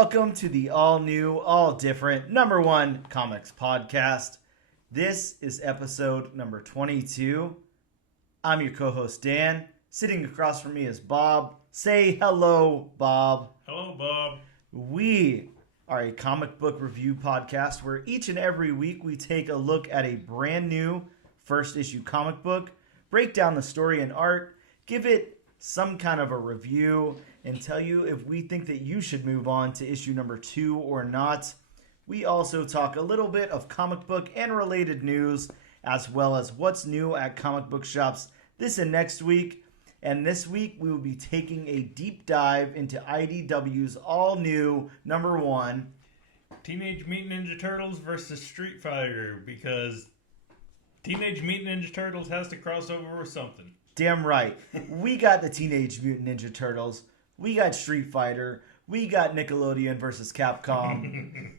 Welcome to the all-new, all-different #1 comics podcast. This is episode number 22. I'm your co-host, Dan. Sitting across from me is Bob. Say hello, Bob. Hello, Bob. We are a comic book review podcast where each and every week we take a look at a brand new first issue comic book, break down the story and art, give it some kind of a review, and tell you if we think that you should move on to issue number 2 or not. We also talk a little bit of comic book and related news, as well as what's new at comic book shops this and next week. And this week we will be taking a deep dive into IDW's all-new #1. Teenage Mutant Ninja Turtles versus Street Fighter, because Teenage Mutant Ninja Turtles has to cross over with something. Damn right. We got the Teenage Mutant Ninja Turtles. We got Street Fighter. We got Nickelodeon versus Capcom.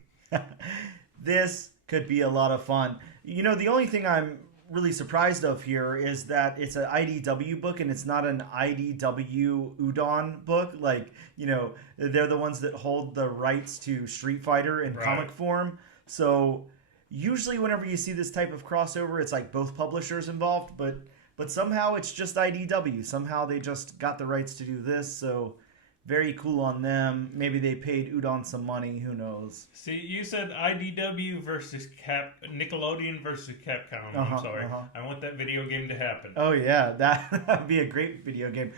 This could be a lot of fun. You know, the only thing I'm really surprised of here is that it's an IDW book and it's not an IDW Udon book. Like, you know, they're the ones that hold the rights to Street Fighter in comic form. So usually whenever you see this type of crossover, it's like both publishers involved, but somehow it's just IDW. Somehow they just got the rights to do this, so very cool on them. Maybe they paid Udon some money, who knows. See, you said IDW versus Nickelodeon versus Capcom. I'm sorry. I want that video game to happen. Oh yeah, that would be a great video game.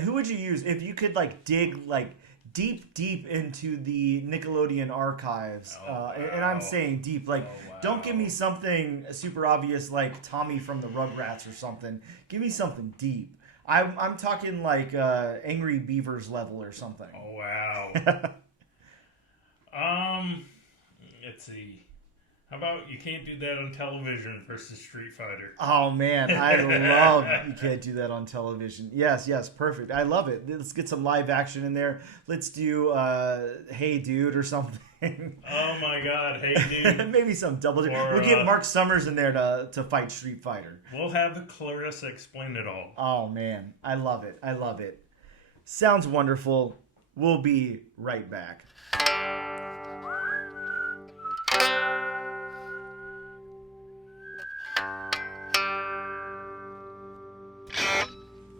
Who would you use if you could dig deep into the Nickelodeon archives? And I'm saying deep, don't give me something super obvious like Tommy from the Rugrats or something. Give me something deep. I'm talking like Angry Beavers level or something. Oh wow. Let's see. How about You Can't Do That on Television versus Street Fighter? Oh, man. I love You Can't Do That on Television. Yes, perfect. I love it. Let's get some live action in there. Let's do Hey Dude or something. Oh, my God. Hey Dude. Maybe some double. We'll get Mark Summers in there to fight Street Fighter. We'll have Clarissa explain it all. Oh, man. I love it. Sounds wonderful. We'll be right back.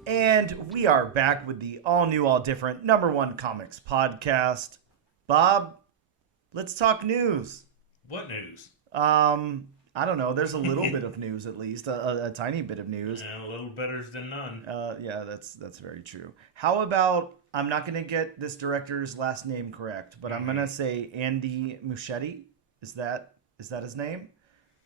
And we are back with the all-new, all-different #1 comics podcast. Bob, let's talk news. What news? I don't know. There's a little bit of news, at least. A tiny bit of news. Yeah, a little better than none. Yeah, that's very true. How about, I'm not going to get this director's last name correct, but I'm going to say Andy Muschietti. Is that his name?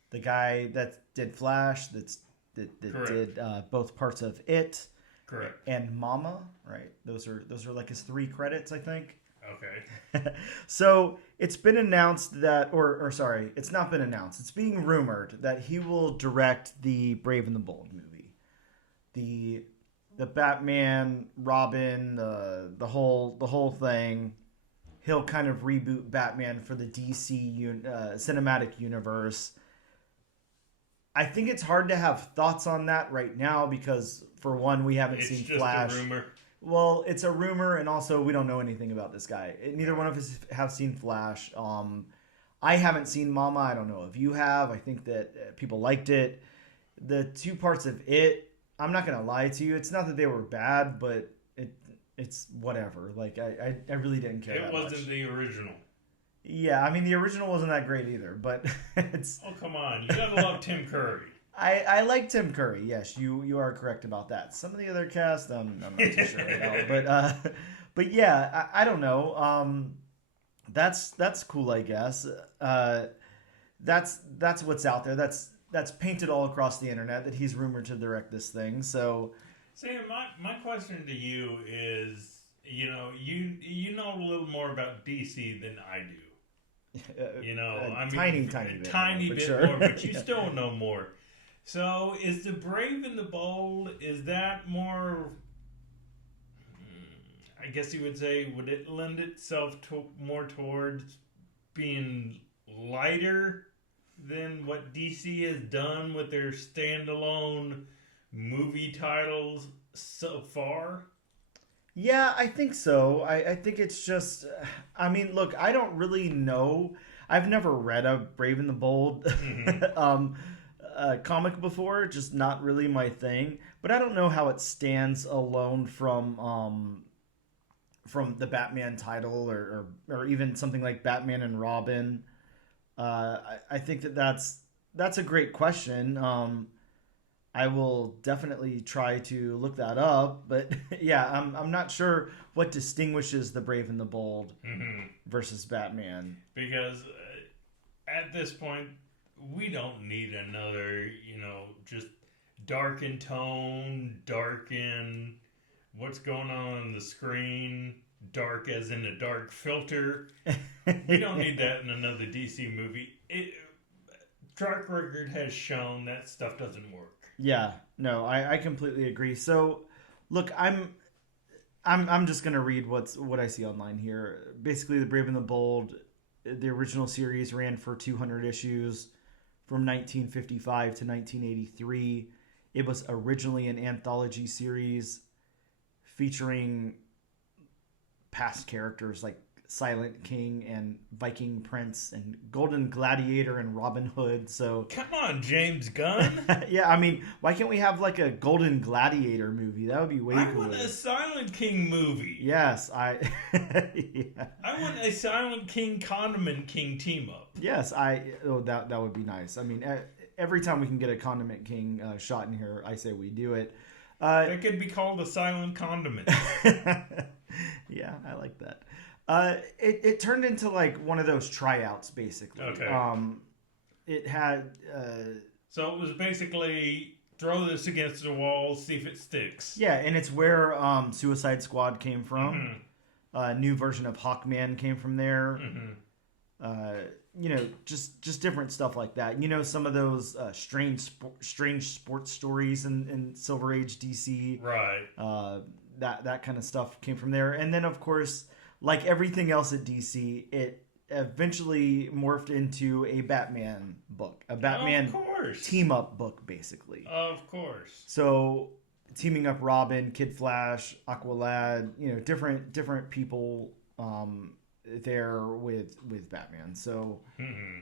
The guy that did Flash, that did both parts of It. Correct. And Mama, right? Those are like his 3 credits, I think. Okay. So it's been announced that, or sorry, it's not been announced. It's being rumored that he will direct the Brave and the Bold movie, the Batman, Robin, the whole thing. He'll kind of reboot Batman for the DC cinematic universe. I think it's hard to have thoughts on that right now because, for one, we haven't seen Flash. It's just a rumor. Well, it's a rumor, and also we don't know anything about this guy. Neither one of us have seen Flash. I haven't seen Mama. I don't know if you have. I think that people liked it. The 2 parts of It, I'm not going to lie to you. It's not that they were bad, but it's whatever. Like, I really didn't care that much. It wasn't the original. Yeah, I mean, the original wasn't that great either, but it's... Oh, come on. You gotta love Tim Curry. I like Tim Curry, yes, you are correct about that. Some of the other cast, I'm not too sure about, but yeah, I don't know. That's cool, I guess. That's what's out there. That's painted all across the internet that he's rumored to direct this thing. So, Sam, my question to you is, you know a little more about DC than I do. Tiny bit more, but you still know more. So, is the Brave and the Bold, is that more, I guess you would say, would it lend itself more towards being lighter than what DC has done with their standalone movie titles so far? Yeah, I think so. I think it's just, I mean, look, I don't really know. I've never read a Brave and the Bold Hmm. um, comic before, just not really my thing. But I don't know how it stands alone from the Batman title or even something like Batman and Robin. I think that's a great question. I will definitely try to look that up, but yeah, I'm not sure what distinguishes the Brave and the Bold Hmm. versus Batman. Because at this point, we don't need another, just darken tone, darken what's going on the screen, dark as in a dark filter. We don't need that in another DC movie. Track record has shown that stuff doesn't work. Yeah, no, I completely agree. So, look, I'm just gonna read what I see online here. Basically, the Brave and the Bold, the original series ran for 200 issues from 1955 to 1983. It was originally an anthology series featuring past characters like Silent King and Viking Prince and Golden Gladiator and Robin Hood. So Come on, James Gunn. yeah, I mean, why can't we have like a Golden Gladiator movie? That would be way I cooler. want a Silent King movie. Yes, yeah. I want a Silent King Condiment King team up. Yes, that would be nice. I mean, every time we can get a Condiment King shot in here, I say we do it. It could be called a Silent Condiment. Yeah, I like that. It turned into like one of those tryouts, basically. Okay. It had. So it was basically throw this against the wall, see if it sticks. Yeah, and it's where Suicide Squad came from. Mm-hmm. A new version of Hawkman came from there. Mm-hmm. Just different stuff like that. Some of those strange sports stories in Silver Age DC. Right. That kind of stuff came from there. And then, of course, like everything else at DC, it eventually morphed into a Batman book, a Batman team up book, basically. Of course. So teaming up Robin, Kid Flash, Aqualad, different people there with Batman. So Mm-hmm.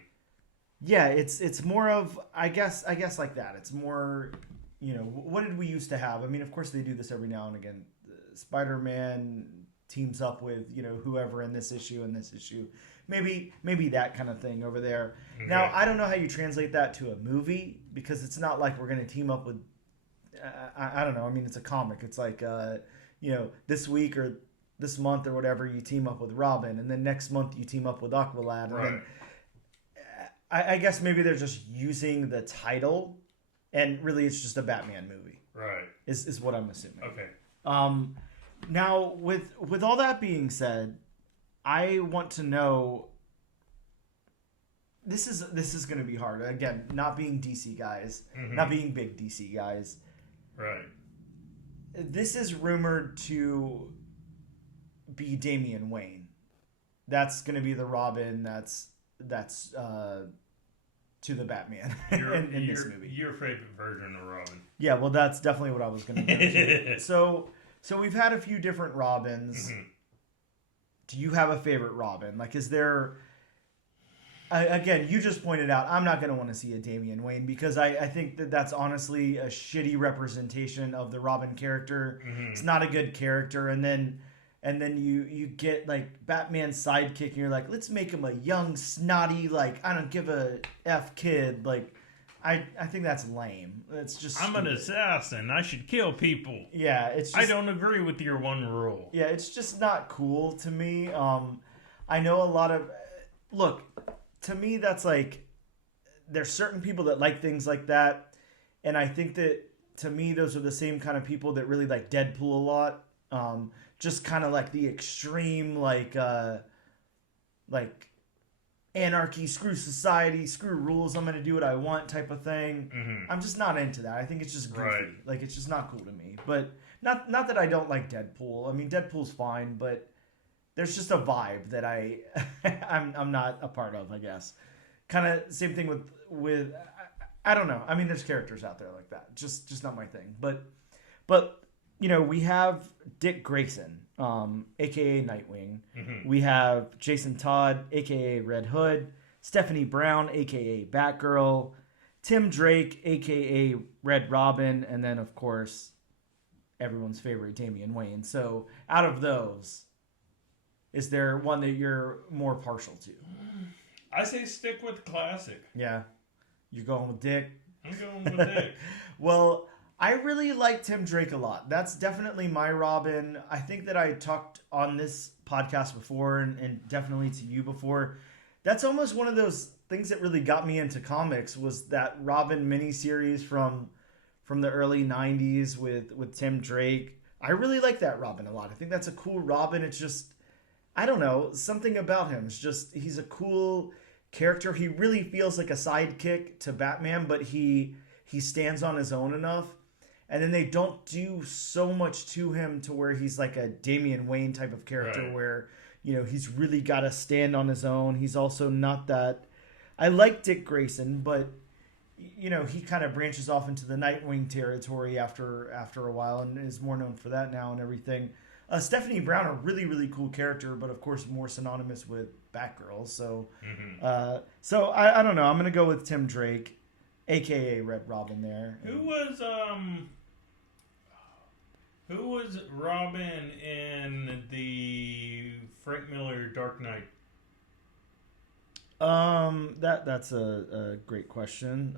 yeah, it's more of I guess like that. It's more what did we used to have? I mean, of course they do this every now and again. Spider-Man teams up with whoever in this issue and this issue. Maybe that kind of thing over there. Okay. Now I don't know how you translate that to a movie because it's not like we're going to team up with. I don't know. I mean, it's a comic. It's like this week or this month or whatever you team up with Robin, and then next month you team up with Aqualad, and Right. then I guess maybe they're just using the title, and really it's just a Batman movie. Right. Is what I'm assuming. Okay. Now with all that being said, I want to know. This is going to be hard. Again, not being DC guys, Mm-hmm. not being big DC guys. Right. This is rumored to be Damian Wayne. That's going to be the Robin. That's to the Batman in this movie. Your favorite version of Robin. Yeah, well, that's definitely what I was going to do. So we've had a few different Robins. Mm-hmm. Do you have a favorite Robin? Like, is there? Again, you just pointed out I'm not going to want to see a Damian Wayne because I think that's honestly a shitty representation of the Robin character. Mm-hmm. It's not a good character, and then you get like Batman's sidekick, and you're like, let's make him a young, snotty, like I don't give a f kid. Like, I think that's lame. It's just I'm an assassin. I should kill people. Yeah, it's. Just, I don't agree with your one rule. Yeah, it's just not cool to me. I know a lot of look. To me, that's like there's certain people that like things like that, and I think that to me those are the same kind of people that really like Deadpool a lot. Just kind of like the extreme like anarchy, screw society, screw rules, I'm gonna do what I want type of thing. Mm-hmm. I'm just not into that. I think it's just goofy. Right. Like it's just not cool to me. But not that I don't like Deadpool. I mean Deadpool's fine, but there's just a vibe that I'm not a part of, I guess. Kind of same thing with I don't know. I mean there's characters out there like that. Just not my thing. But we have Dick Grayson, aka Nightwing. Mm-hmm. We have Jason Todd, aka Red Hood. Stephanie Brown, aka Batgirl. Tim Drake, aka Red Robin, and then of course everyone's favorite Damian Wayne. So out of those, is there one that you're more partial to? I say stick with classic. Yeah, you're going with Dick. I'm going with Dick. Well, I really like Tim Drake a lot. That's definitely my Robin. I think that I talked on this podcast before and definitely to you before. That's almost one of those things that really got me into comics was that Robin miniseries from the early 90s with Tim Drake. I really like that Robin a lot. I think that's a cool Robin. It's just, I don't know, something about him. It's just, he's a cool character. He really feels like a sidekick to Batman, but he stands on his own enough. And then they don't do so much to him to where he's like a Damian Wayne type of character Right. where, he's really got to stand on his own. He's also not that... I like Dick Grayson, but, he kind of branches off into the Nightwing territory after a while and is more known for that now and everything. Stephanie Brown, a really, really cool character, but of course more synonymous with Batgirl. So, so I don't know. I'm going to go with Tim Drake, a.k.a. Red Robin there. Who was Robin in the Frank Miller Dark Knight? That's a great question.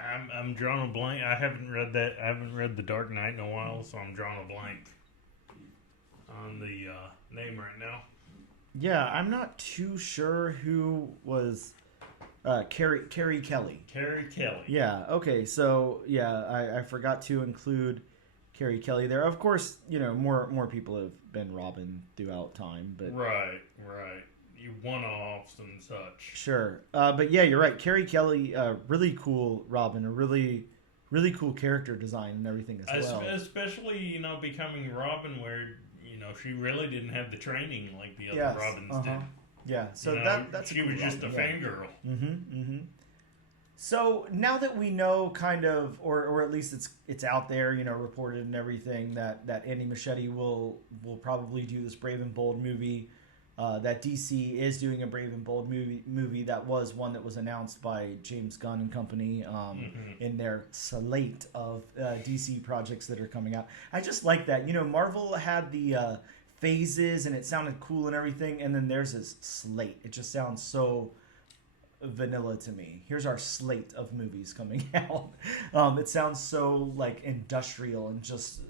I'm drawing a blank. I haven't read that. I haven't read the Dark Knight in a while, so I'm drawing a blank on the name right now. Yeah, I'm not too sure who was Carrie Kelly. Carrie Kelly. Yeah. Okay. So yeah, I forgot to include Carrie Kelly there. Of course, more people have been Robin throughout time, but Right. You one-offs and such. sure. But yeah, you're right. Carrie Kelly, really cool Robin, a really, really cool character design and everything as well. Especially, becoming Robin where, she really didn't have the training like the other Yes, Robins did. Yeah. So that's she a cool was just a Robin, yeah. fangirl. Mm-hmm. So now that we know kind of, or at least it's out there, reported and everything that Andy Muschietti will probably do this Brave and Bold movie. That DC is doing a Brave and Bold movie that was one that was announced by James Gunn and company in their slate of DC projects that are coming out. I just like that. Marvel had the phases and it sounded cool and everything, and then there's this slate. It just sounds so vanilla to me. Here's our slate of movies coming out. It sounds so like industrial and just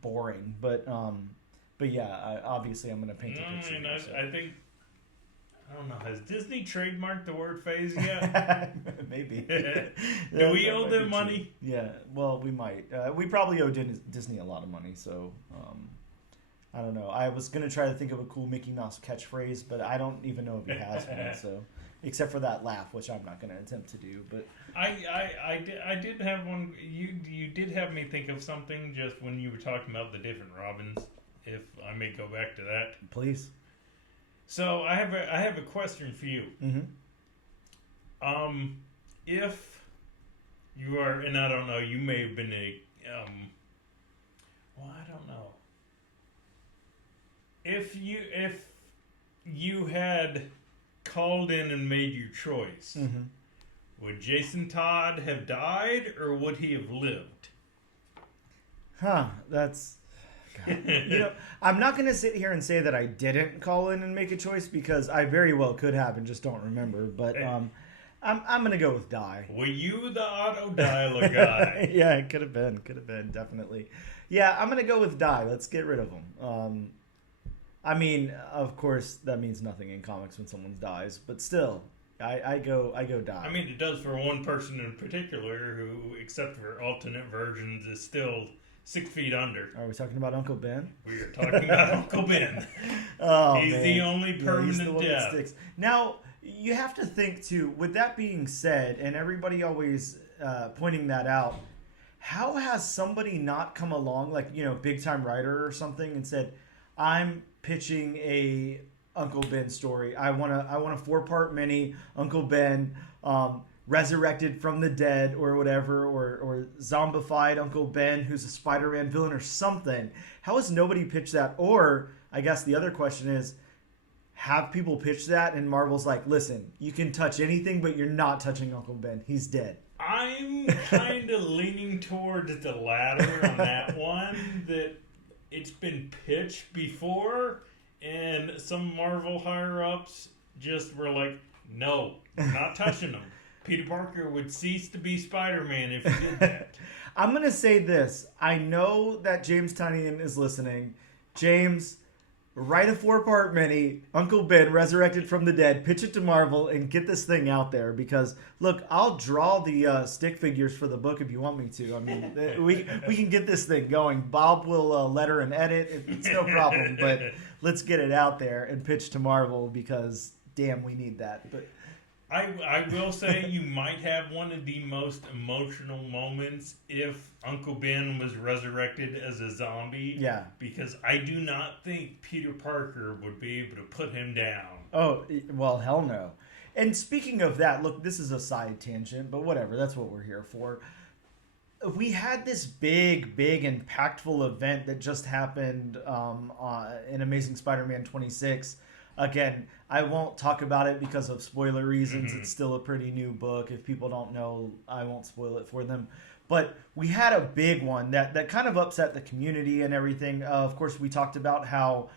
boring, but yeah, obviously I'm going to paint a picture. I think, I don't know, has Disney trademarked the word phase yet? Maybe. Do we owe them money? Yeah, well, we might. We probably owe Disney a lot of money, so I don't know. I was going to try to think of a cool Mickey Mouse catchphrase, but I don't even know if he has one, so except for that laugh, which I'm not going to attempt to do. But I did have one. You did have me think of something just when you were talking about the different Robins. If I may go back to that, please. So I have a question for you. Mm-hmm. If you are, and I don't know, you may have been I don't know. If you had called in and made your choice, would Jason Todd have died or would he have lived? That's... God. I'm not going to sit here and say that I didn't call in and make a choice because I very well could have and just don't remember. But I'm going to go with die. Were you the auto dialer guy? Yeah, it could have been, definitely. Yeah, I'm going to go with die. Let's get rid of him. I mean, of course, that means nothing in comics when someone dies, but still, I go die. I mean, it does for one person in particular who, except for alternate versions, is still 6 feet under. Are we talking about Uncle Ben? We are talking about Uncle Ben. Oh, he's man. the only permanent he's the one that death. sticks. Now, you have to think, too, with that being said, and everybody always pointing that out, how has somebody not come along, like, big time writer or something, and said, I'm pitching a Uncle Ben story. I want a 4-part mini Uncle Ben. resurrected from the dead or whatever, or zombified Uncle Ben, who's a Spider-Man villain or something. How has nobody pitched that? Or I guess the other question is, have people pitched that and Marvel's like, listen, you can touch anything, but you're not touching Uncle Ben. He's dead. I'm kind of leaning towards the latter on that one, that it's been pitched before, and some Marvel higher-ups just were like, no, we're not touching him. Peter Parker would cease to be Spider-Man if he did that. I'm going to say this. I know that James Tynion is listening. James, write a 4-part mini, Uncle Ben resurrected from the dead, pitch it to Marvel, and get this thing out there. Because, look, I'll draw the stick figures for the book if you want me to. I mean, we can get this thing going. Bob will letter and edit. It's no problem. But let's get it out there and pitch to Marvel because, damn, we need that. But I will say you might have one of the most emotional moments if Uncle Ben was resurrected as a zombie. Yeah. Because I do not think Peter Parker would be able to put him down. Oh, well, hell no. And speaking of that, look, this is a side tangent, but whatever. That's what we're here for. We had this big, impactful event that just happened in Amazing Spider-Man 26. Again, I won't talk about it because of spoiler reasons. Mm-hmm. It's still a pretty new book. If people don't know, I won't spoil it for them. But we had a big one that kind of upset the community and everything. Of course, we talked about how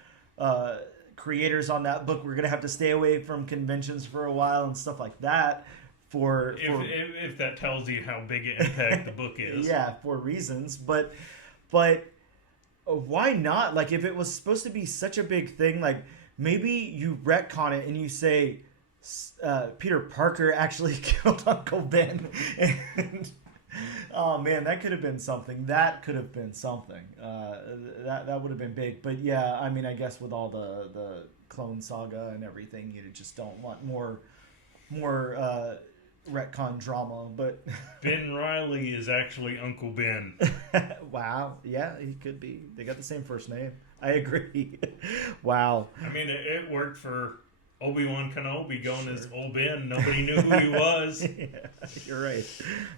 creators on that book were going to have to stay away from conventions for a while and stuff like that. If that tells you how big an impact the book is. Yeah, for reasons. But why not? Like, if it was supposed to be such a big thing, like, maybe you retcon it and you say Peter Parker actually killed Uncle Ben. And, oh, man, that could have been something. That would have been big. But, yeah, I mean, I guess with all the clone saga and everything, you just don't want more retcon drama. But Ben Reilly is actually Uncle Ben. Wow. Yeah, he could be. They got the same first name. I agree. Wow. I mean, it worked for Obi-Wan Kenobi going as old Ben. Nobody knew who he was. Yeah, you're right.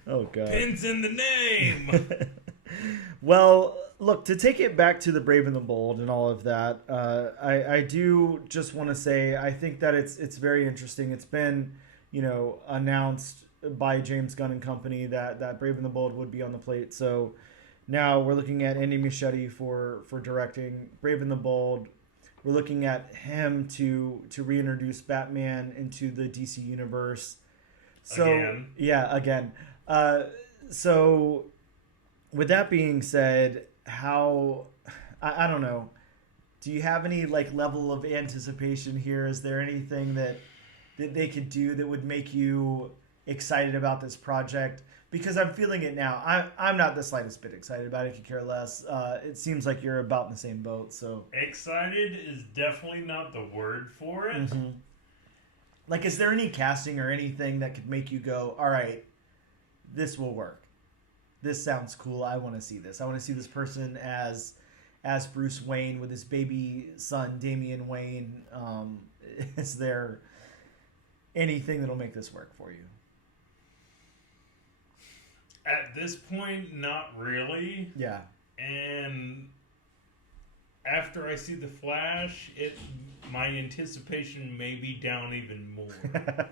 Oh, God. Ben's in the name. Well, look, to take it back to the Brave and the Bold and all of that, I do just want to say I think that it's very interesting. It's been, announced by James Gunn and company that Brave and the Bold would be on the plate. So now we're looking at Andy Muschietti for directing Brave and the Bold. We're looking at him to reintroduce Batman into the DC universe. So again. Yeah, again. So with that being said, how I don't know. Do you have any level of anticipation here? Is there anything that they could do that would make you excited about this project? Because I'm feeling it now. I'm not the slightest bit excited about it. I could care less. It seems like you're about in the same boat. So excited is definitely not the word for it. Mm-hmm. Is there any casting or anything that could make you go, all right, this will work? This sounds cool. I want to see this. I want to see this person as Bruce Wayne with his baby son, Damian Wayne. Is there anything that'll make this work for you? At this point, not really. Yeah. And after I see The Flash, my anticipation may be down even more.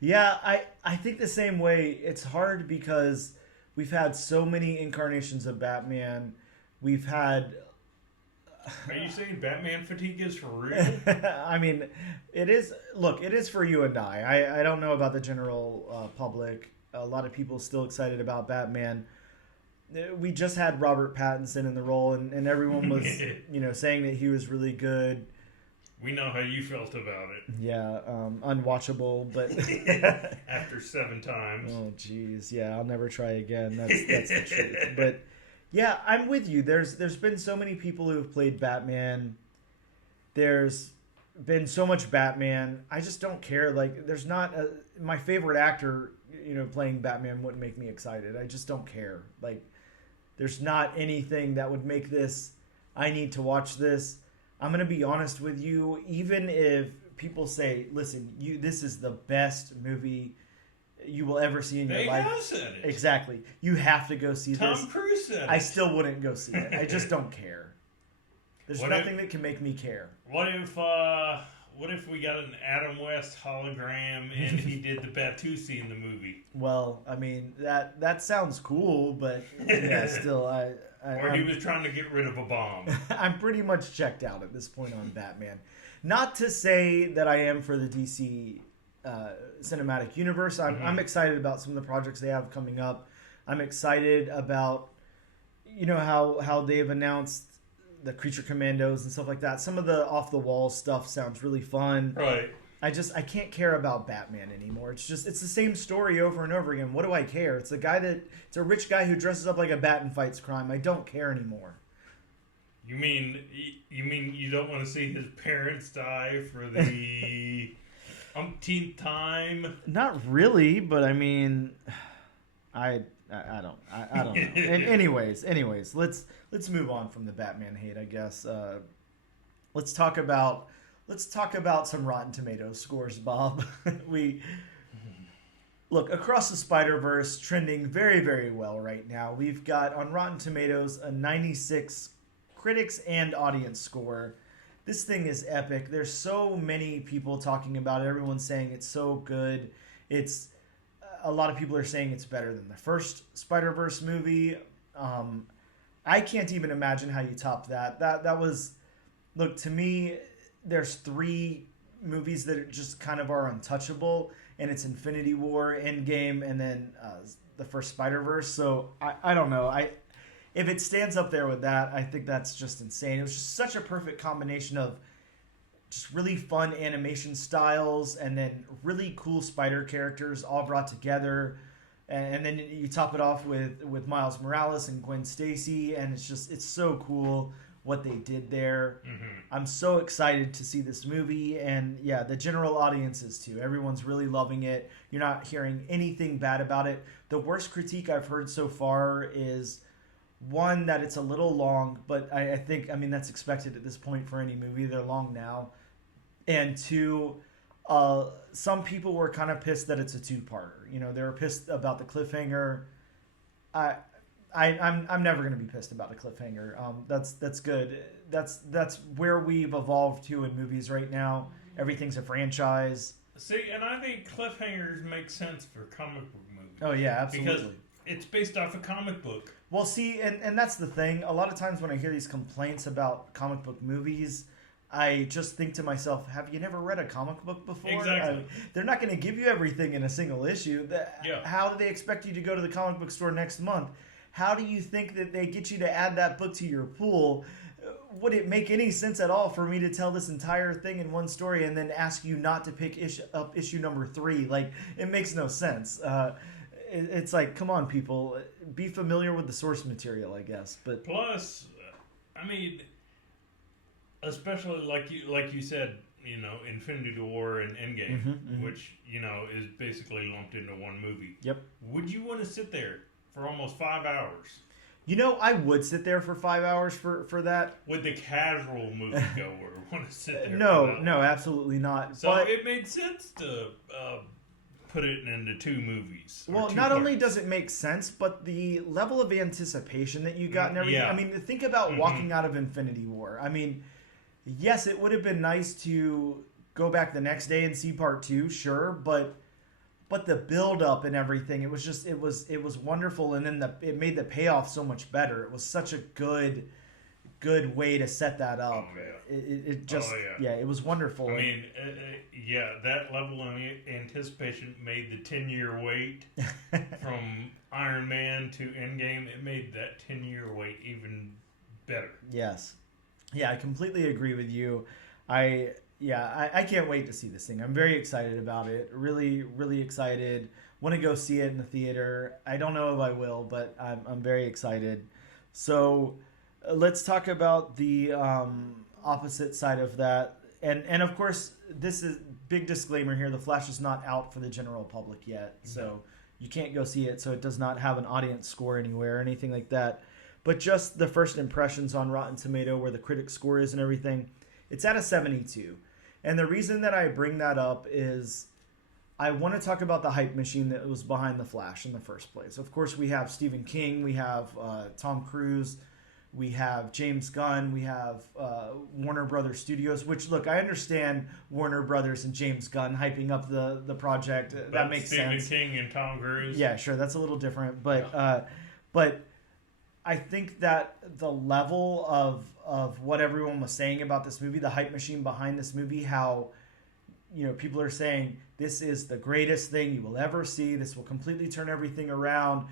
Yeah, I think the same way. It's hard because we've had so many incarnations of Batman. We've had... Are you saying Batman fatigue is for real? I mean, it is... Look, it is for you and I. I don't know about the general public. A lot of people still excited about Batman. We just had Robert Pattinson in the role, and everyone was, saying that he was really good. We know how you felt about it. Yeah, unwatchable, but after 7 times. Oh, geez, yeah, I'll never try again. That's the truth. But yeah, I'm with you. There's been so many people who have played Batman. There's been so much Batman. I just don't care. There's not my favorite actor. Playing Batman wouldn't make me excited. I just don't care. There's not anything that would make this, I need to watch this. I'm going to be honest with you. Even if people say, listen, this is the best movie you will ever see in your They life. have said it. Exactly. You have to go see this. Tom Cruise said it. I still wouldn't go see it. I just don't care. There's nothing that can make me care. What if we got an Adam West hologram and he did the Batusi in the movie? Well, I mean that sounds cool, but yeah, still or he was trying to get rid of a bomb. I'm pretty much checked out at this point on Batman. Not to say that I am for the DC cinematic universe. I'm excited about some of the projects they have coming up. I'm excited about how they've announced the Creature Commandos and stuff like that. Some of the off the wall stuff sounds really fun. Right. I can't care about Batman anymore. It's the same story over and over again. What do I care? It's a rich guy who dresses up like a bat and fights crime. I don't care anymore. You mean you don't want to see his parents die for the umpteenth time? Not really, but I mean, I don't know. And anyways, let's move on from the Batman hate, I guess. Let's talk about some Rotten Tomatoes scores, Bob. Look, Across the Spider-Verse trending very, very well right now. We've got on Rotten Tomatoes a 96 critics and audience score. This thing is epic. There's so many people talking about it. Everyone's saying it's so good. A lot of people are saying it's better than the first Spider-Verse movie. I can't even imagine how you top that. That was, look, to me, there's 3 movies that just kind of are untouchable, and it's Infinity War, Endgame, and then the first Spider-Verse. So I don't know. If it stands up there with that, I think that's just insane. It was just such a perfect combination of just really fun animation styles and then really cool spider characters all brought together. And then you top it off with Miles Morales and Gwen Stacy, and it's so cool what they did there. Mm-hmm. I'm so excited to see this movie, and yeah, the general audience is too. Everyone's really loving it. You're not hearing anything bad about it. The worst critique I've heard so far is, one, that it's a little long, but I think that's expected at this point for any movie. They're long now. And 2, some people were kind of pissed that it's a 2-parter. They were pissed about the cliffhanger. I'm never going to be pissed about a cliffhanger. That's good. That's where we've evolved to in movies right now. Everything's a franchise. See, and I think cliffhangers make sense for comic book movies. Oh yeah, absolutely. Because it's based off a comic book. Well, see, and that's the thing. A lot of times when I hear these complaints about comic book movies, I just think to myself, have you never read a comic book before? Exactly. They're not going to give you everything in a single issue. How do they expect you to go to the comic book store next month? How do you think that they get you to add that book to your pool? Would it make any sense at all for me to tell this entire thing in one story and then ask you not to pick up issue number 3? Like, it makes no sense. It's like, come on, people. Be familiar with the source material, I guess. But plus, especially like you said, Infinity War and Endgame, which is basically lumped into one movie. Yep. Would you want to sit there for almost 5 hours? I would sit there for 5 hours for that. Would the casual moviegoer want to sit there? No, absolutely not. So it made sense to put it into 2 movies. Well, not only does it make sense, but the level of anticipation that you got and everything. Yeah. Think about walking out of Infinity War. Yes, it would have been nice to go back the next day and see part 2, sure, but the build up and everything, it was wonderful, and then it made the payoff so much better. It was such a good way to set that up. Oh, yeah. It was wonderful. That level of anticipation made the 10-year wait from Iron Man to Endgame. It made that 10-year wait even better. Yes. Yeah, I completely agree with you. I can't wait to see this thing. I'm very excited about it. Really, really excited. Want to go see it in the theater. I don't know if I will, but I'm very excited. So let's talk about the opposite side of that. And of course, this is big disclaimer here. The Flash is not out for the general public yet. So you can't go see it. So it does not have an audience score anywhere or anything like that. But just the first impressions on Rotten Tomato, where the critic score is and everything, it's at a 72. And the reason that I bring that up is I want to talk about the hype machine that was behind The Flash in the first place. Of course, we have Stephen King, we have Tom Cruise, we have James Gunn, we have Warner Brothers Studios. Which, look, I understand Warner Brothers and James Gunn hyping up the project. That makes sense. Stephen King and Tom Cruise. Yeah, sure, that's a little different, but I think that the level of what everyone was saying about this movie, the hype machine behind this movie, how people are saying this is the greatest thing you will ever see. This will completely turn everything around.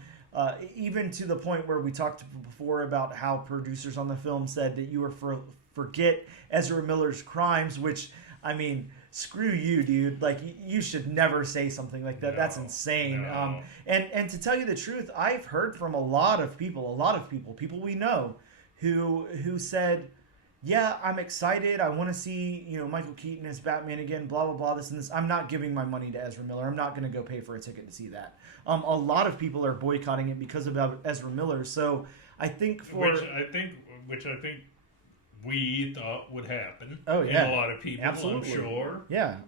Even to the point where we talked before about how producers on the film said that you were forget Ezra Miller's crimes, which, I mean, screw you, dude. Like, you should never say something like that. That's insane. No. And to tell you the truth, I've heard from a lot of people we know, who said, yeah, I'm excited. I want to see, Michael Keaton as Batman again, blah, blah, blah, this and this. I'm not giving my money to Ezra Miller. I'm not going to go pay for a ticket to see that. A lot of people are boycotting it because of Ezra Miller. So I think which I think we thought would happen. Oh, yeah. In a lot of people, absolutely. I'm sure. Yeah.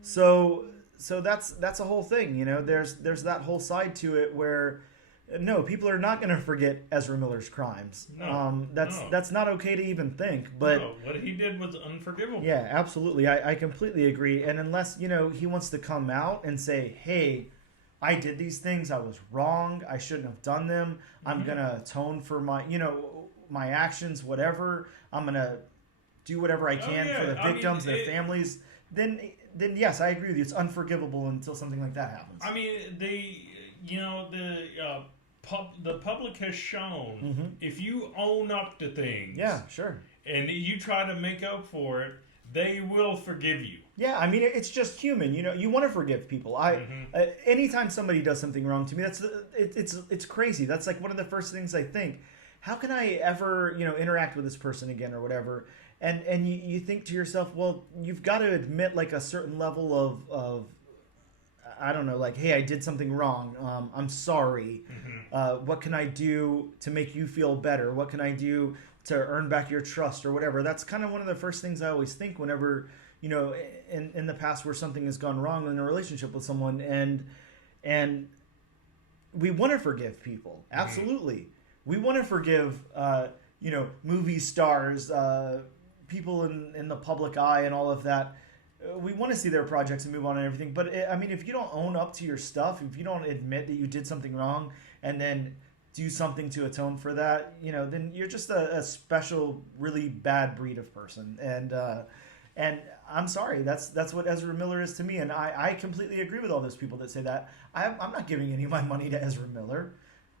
So that's a whole thing, There's that whole side to it where no, people are not going to forget Ezra Miller's crimes. No, that's not okay to even think. But no, what he did was unforgivable. Yeah, absolutely. I completely agree. And unless he wants to come out and say, "Hey, I did these things. I was wrong. I shouldn't have done them. I'm gonna atone for my my actions. Whatever. I'm gonna do whatever I can for the victims, their families." Then yes, I agree with you. It's unforgivable until something like that happens. I mean, the public has shown if you own up to things, yeah, sure, and you try to make up for it, they will forgive you. Yeah, I mean, it's just human. You want to forgive people. Anytime somebody does something wrong to me, it's crazy. That's like one of the first things I think. How can I ever interact with this person again or whatever? And you think to yourself, well, you've got to admit like a certain level of I don't know, like, hey, I did something wrong. I'm sorry. What can I do to make you feel better? What can I do to earn back your trust or whatever? That's kind of one of the first things I always think whenever, in the past where something has gone wrong in a relationship with someone, and we want to forgive people. Absolutely. We want to forgive, movie stars, people in the public eye and all of that. We want to see their projects and move on and everything. But, if you don't own up to your stuff, if you don't admit that you did something wrong and then do something to atone for that, then you're just a special, really bad breed of person. And I'm sorry, that's what Ezra Miller is to me. And I completely agree with all those people that say that. I'm not giving any of my money to Ezra Miller.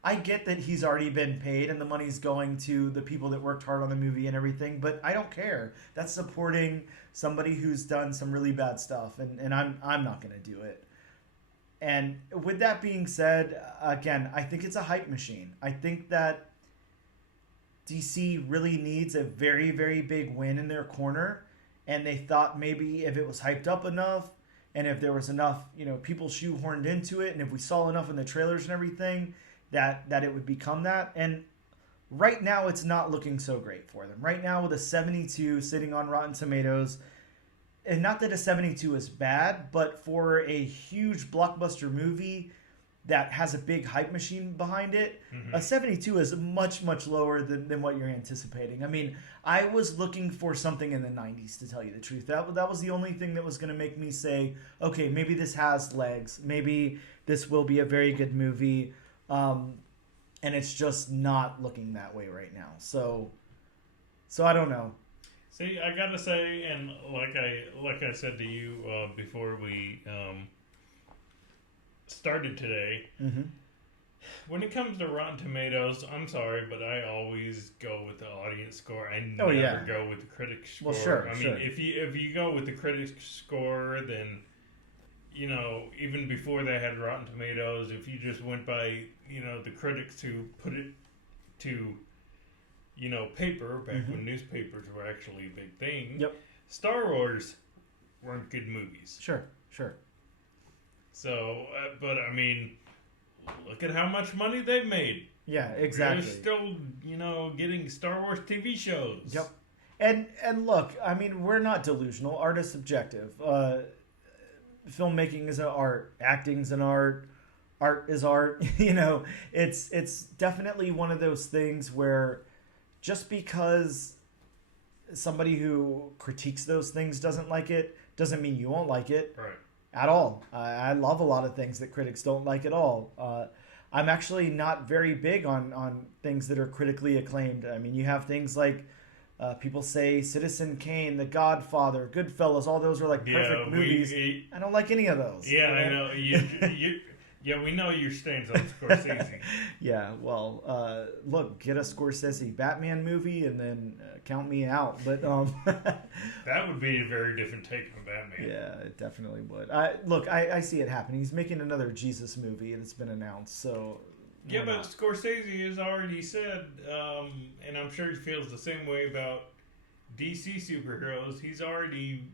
I get that he's already been paid and the money's going to the people that worked hard on the movie and everything, but I don't care. That's supporting somebody who's done some really bad stuff, and I'm not going to do it. And with that being said, again, I think it's a hype machine. I think that DC really needs a very, very big win in their corner, and they thought maybe if it was hyped up enough and if there was enough, people shoehorned into it, and if we saw enough in the trailers and everything, that it would become that. And right now it's not looking so great for them. Right now with a 72 sitting on Rotten Tomatoes, and not that a 72 is bad, but for a huge blockbuster movie that has a big hype machine behind it, a 72 is much, much lower than what you're anticipating. I mean, I was looking for something in the 90s, to tell you the truth. That was the only thing that was going to make me say, okay, maybe this has legs. Maybe this will be a very good movie. And it's just not looking that way right now. So I don't know. See, I gotta say, and like I said to you before we started today, when it comes to Rotten Tomatoes, I'm sorry, but I always go with the audience score. I never go with the critic score. Well, sure. I mean, if you go with the critic score, then even before they had Rotten Tomatoes, if you just went by, the critics who put it to, paper, back when newspapers were actually a big thing. Yep. Star Wars weren't good movies. Sure. So, but I mean, look at how much money they've made. Yeah, exactly. They're still, getting Star Wars TV shows. Yep. And look, I mean, we're not delusional. Art is subjective. filmmaking is an art, acting's an art is art. It's definitely one of those things where just because somebody who critiques those things doesn't like it doesn't mean you won't like it. Right. At all. I love a lot of things that critics don't like at all. I'm actually not very big on things that are critically acclaimed. I mean, you have things like people say Citizen Kane, The Godfather, Goodfellas, all those are like perfect movies. I don't like any of those. Yeah, I know. Yeah, we know your stance on Scorsese. Yeah, well, look, get a Scorsese Batman movie and then count me out. But that would be a very different take on Batman. Yeah, it definitely would. I see it happening. He's making another Jesus movie, and it's been announced. So yeah, but Scorsese has already said, and I'm sure he feels the same way about DC superheroes. He's already,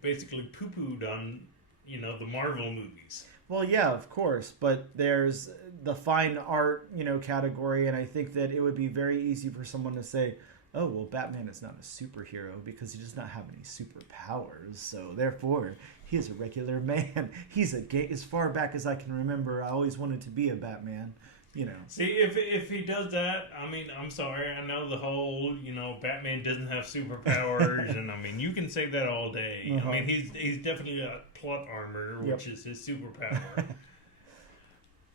basically poo-pooed on, the Marvel movies. Well, yeah, of course, but there's the fine art, category, and I think that it would be very easy for someone to say, oh, well, Batman is not a superhero because he does not have any superpowers, so therefore, he is a regular man. He's a gay. As far back as I can remember, I always wanted to be a Batman, See, if he does that, I mean, I'm sorry, I know the whole, Batman doesn't have superpowers, and I mean, you can say that all day. Uh-huh. I mean, he's definitely got plot armor, which is his superpower.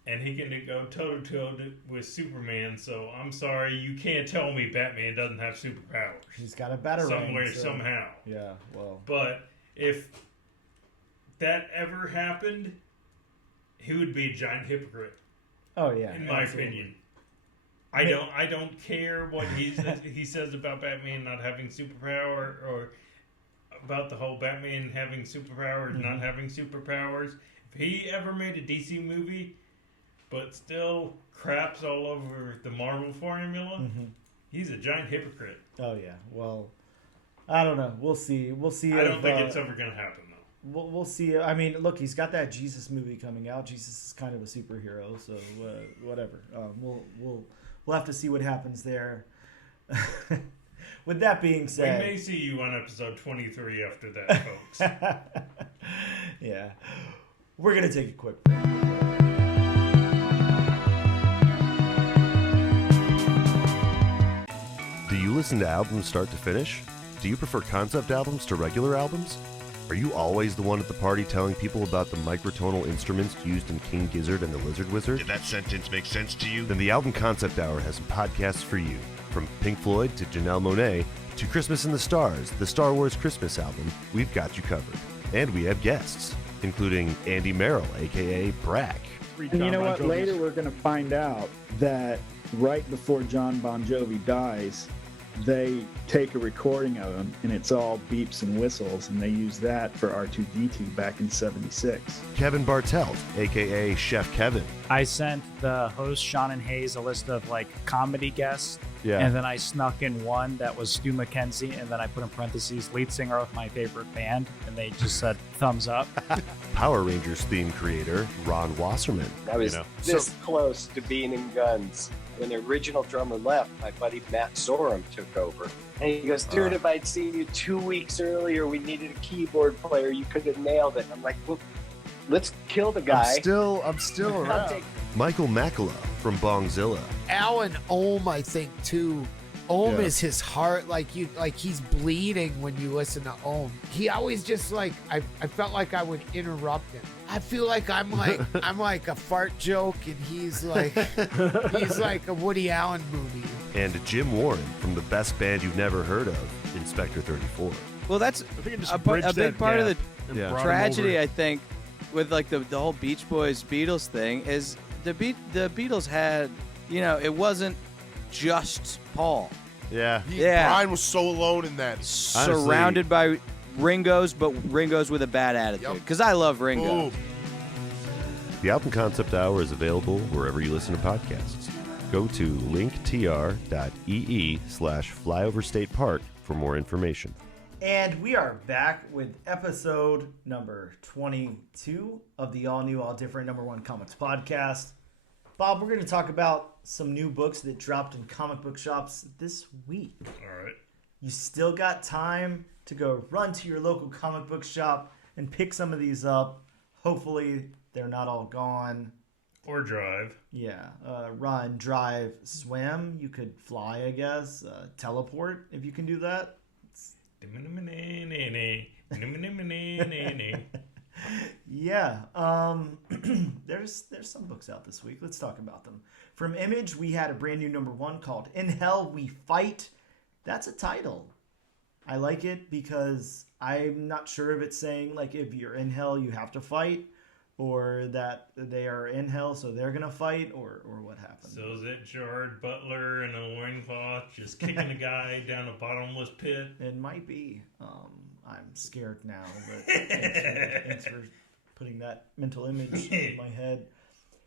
And he can go toe-to-toe with Superman, so I'm sorry, you can't tell me Batman doesn't have superpowers. He's got a batarang. Somewhere, somehow. Yeah, well. But if that ever happened, he would be a giant hypocrite. Oh, yeah. In my opinion. I don't care what he says about Batman not having superpower or about the whole Batman having superpowers, not having superpowers. If he ever made a DC movie but still craps all over the Marvel formula, he's a giant hypocrite. Oh, yeah. Well, I don't know. We'll see. I don't think it's ever going to happen, though. We'll see. I mean, look, he's got that Jesus movie coming out. Jesus is kind of a superhero, so whatever. We'll have to see what happens there. With that being said, we may see you on episode 23 after that, folks. Yeah, we're gonna take a quick break. Do you listen to albums start to finish? Do you prefer concept albums to regular albums? Are you always the one at the party telling people about the microtonal instruments used in King Gizzard and the Lizard Wizard? Did that sentence make sense to you? Then the Album Concept Hour has some podcasts for you. From Pink Floyd to Janelle Monáe to Christmas in the Stars, the Star Wars Christmas album, we've got you covered. And we have guests, including Andy Merrill, a.k.a. Brack. And you know what? Later we're going to find out that right before John Bon Jovi dies, they take a recording of him, and it's all beeps and whistles, and they use that for R2-D2 back in '76. Kevin Bartelt, a.k.a. Chef Kevin. I sent the host, Sean and Hayes, a list of, comedy guests, and then I snuck in one that was Stu McKenzie, and then I put in parentheses, lead singer of my favorite band, and they just said, thumbs up. Power Rangers theme creator, Ron Wasserman. I was this close to being in Guns. When the original drummer left, my buddy Matt Sorum took over. And he goes, dude, if I'd seen you 2 weeks earlier, we needed a keyboard player, you could have nailed it. I'm like, well, let's kill the guy. I'm still around. Michael Makala from Bongzilla. Alan Ohm, I think, too. Ohm is his heart, he's bleeding when you listen to Ohm. He always just I felt like I would interrupt him. I feel like I'm like a fart joke, and he's like a Woody Allen movie. And Jim Warren from the best band you've never heard of, Inspector 34. Well, that's a big part of the tragedy, I think, with the whole Beach Boys Beatles thing is the Beatles had, it wasn't just Paul. Yeah. Brian was so alone in that. Surrounded by Ringos, but Ringos with a bad attitude. Because I love Ringo. Ooh. The Album Concept Hour is available wherever you listen to podcasts. Go to linktr.ee/flyoverstatepark for more information. And we are back with episode number 22 of the all new, all different #1 comics podcast. Bob, we're going to talk about some new books that dropped in comic book shops this week. All right. You still got time to go run to your local comic book shop, and pick some of these up. Hopefully, they're not all gone. Or drive. Yeah. Run, drive, swim. You could fly, I guess. Teleport, if you can do that. Yeah. There's some books out this week. Let's talk about them. From Image, we had a brand new #1 called In Hell We Fight. That's a title. I like it because I'm not sure if it's saying like if you're in hell you have to fight, or that they are in hell so they're gonna fight, or what happened. So is it Gerard Butler in a loincloth just kicking a guy down a bottomless pit? It might be. I'm scared now, but thanks for putting that mental image in my head.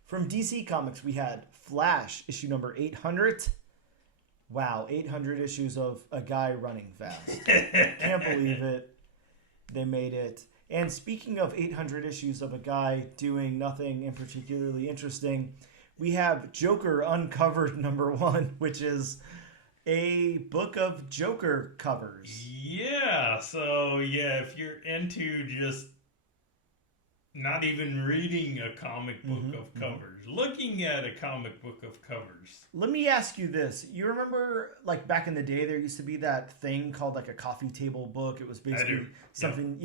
From DC Comics, we had Flash, issue number 800. Wow, 800 issues of a guy running fast. Can't believe it. They made it. And speaking of 800 issues of a guy doing nothing in particularly interesting, we have Joker Uncovered #1, which is a book of Joker covers. Yeah, so yeah, if you're into just not even reading a comic book of covers, looking at a comic book of covers. Let me ask you this. You remember, like, back in the day, there used to be that thing called, like, a coffee table book. It was basically something,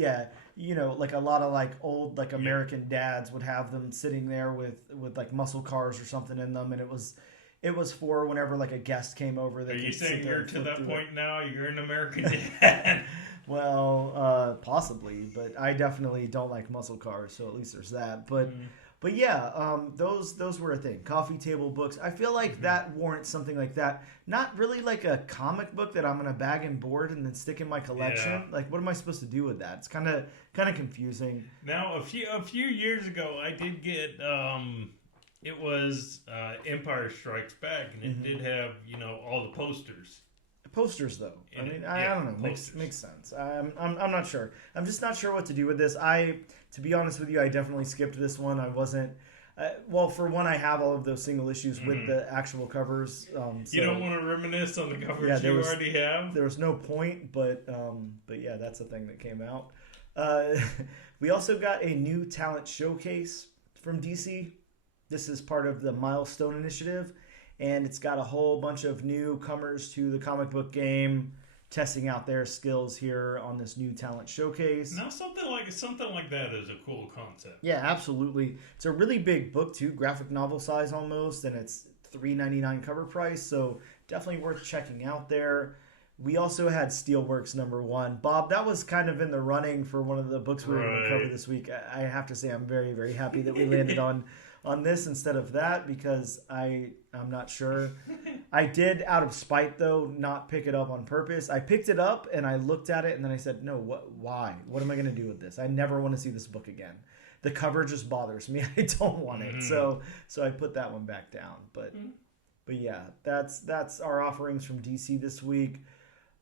you know, like a lot of, like, old, like, American dads would have them sitting there with like, muscle cars or something in them, and it was for whenever, like, a guest came over. Are you saying you're to that point now? You're an American dad? Well, possibly, but I definitely don't like muscle cars, so at least there's that. But yeah, those were a thing. Coffee table books. I feel like that warrants something like that. Not really like a comic book that I'm gonna bag and board and then stick in my collection. Yeah. Like, what am I supposed to do with that? It's kind of confusing. Now, a few years ago, I did get it was Empire Strikes Back, and it did have all the posters. Posters, though. I mean, I don't know. Makes sense. I'm not sure. I'm just not sure what to do with this. To be honest with you, I definitely skipped this one. I wasn't. Well, for one, I have all of those single issues with the actual covers. So, you don't want to reminisce on the covers you already have? There was no point, but yeah, that's a thing that came out. We also got a new talent showcase from DC. This is part of the Milestone Initiative. And it's got a whole bunch of newcomers to the comic book game testing out their skills here on this new talent showcase. Now, something like that is a cool concept. Yeah, absolutely. It's a really big book too, graphic novel size almost, and it's $3.99 cover price, so definitely worth checking out there. We also had Steelworks #1. Bob, that was kind of in the running for one of the books we were going to cover this week. I have to say I'm very, very happy that we landed on this instead of that, because I'm not sure. I did, out of spite though, not pick it up on purpose. I picked it up and I looked at it and then I said, no, why? What am I going to do with this? I never want to see this book again. The cover just bothers me. I don't want it. So I put that one back down. But yeah, that's our offerings from DC this week.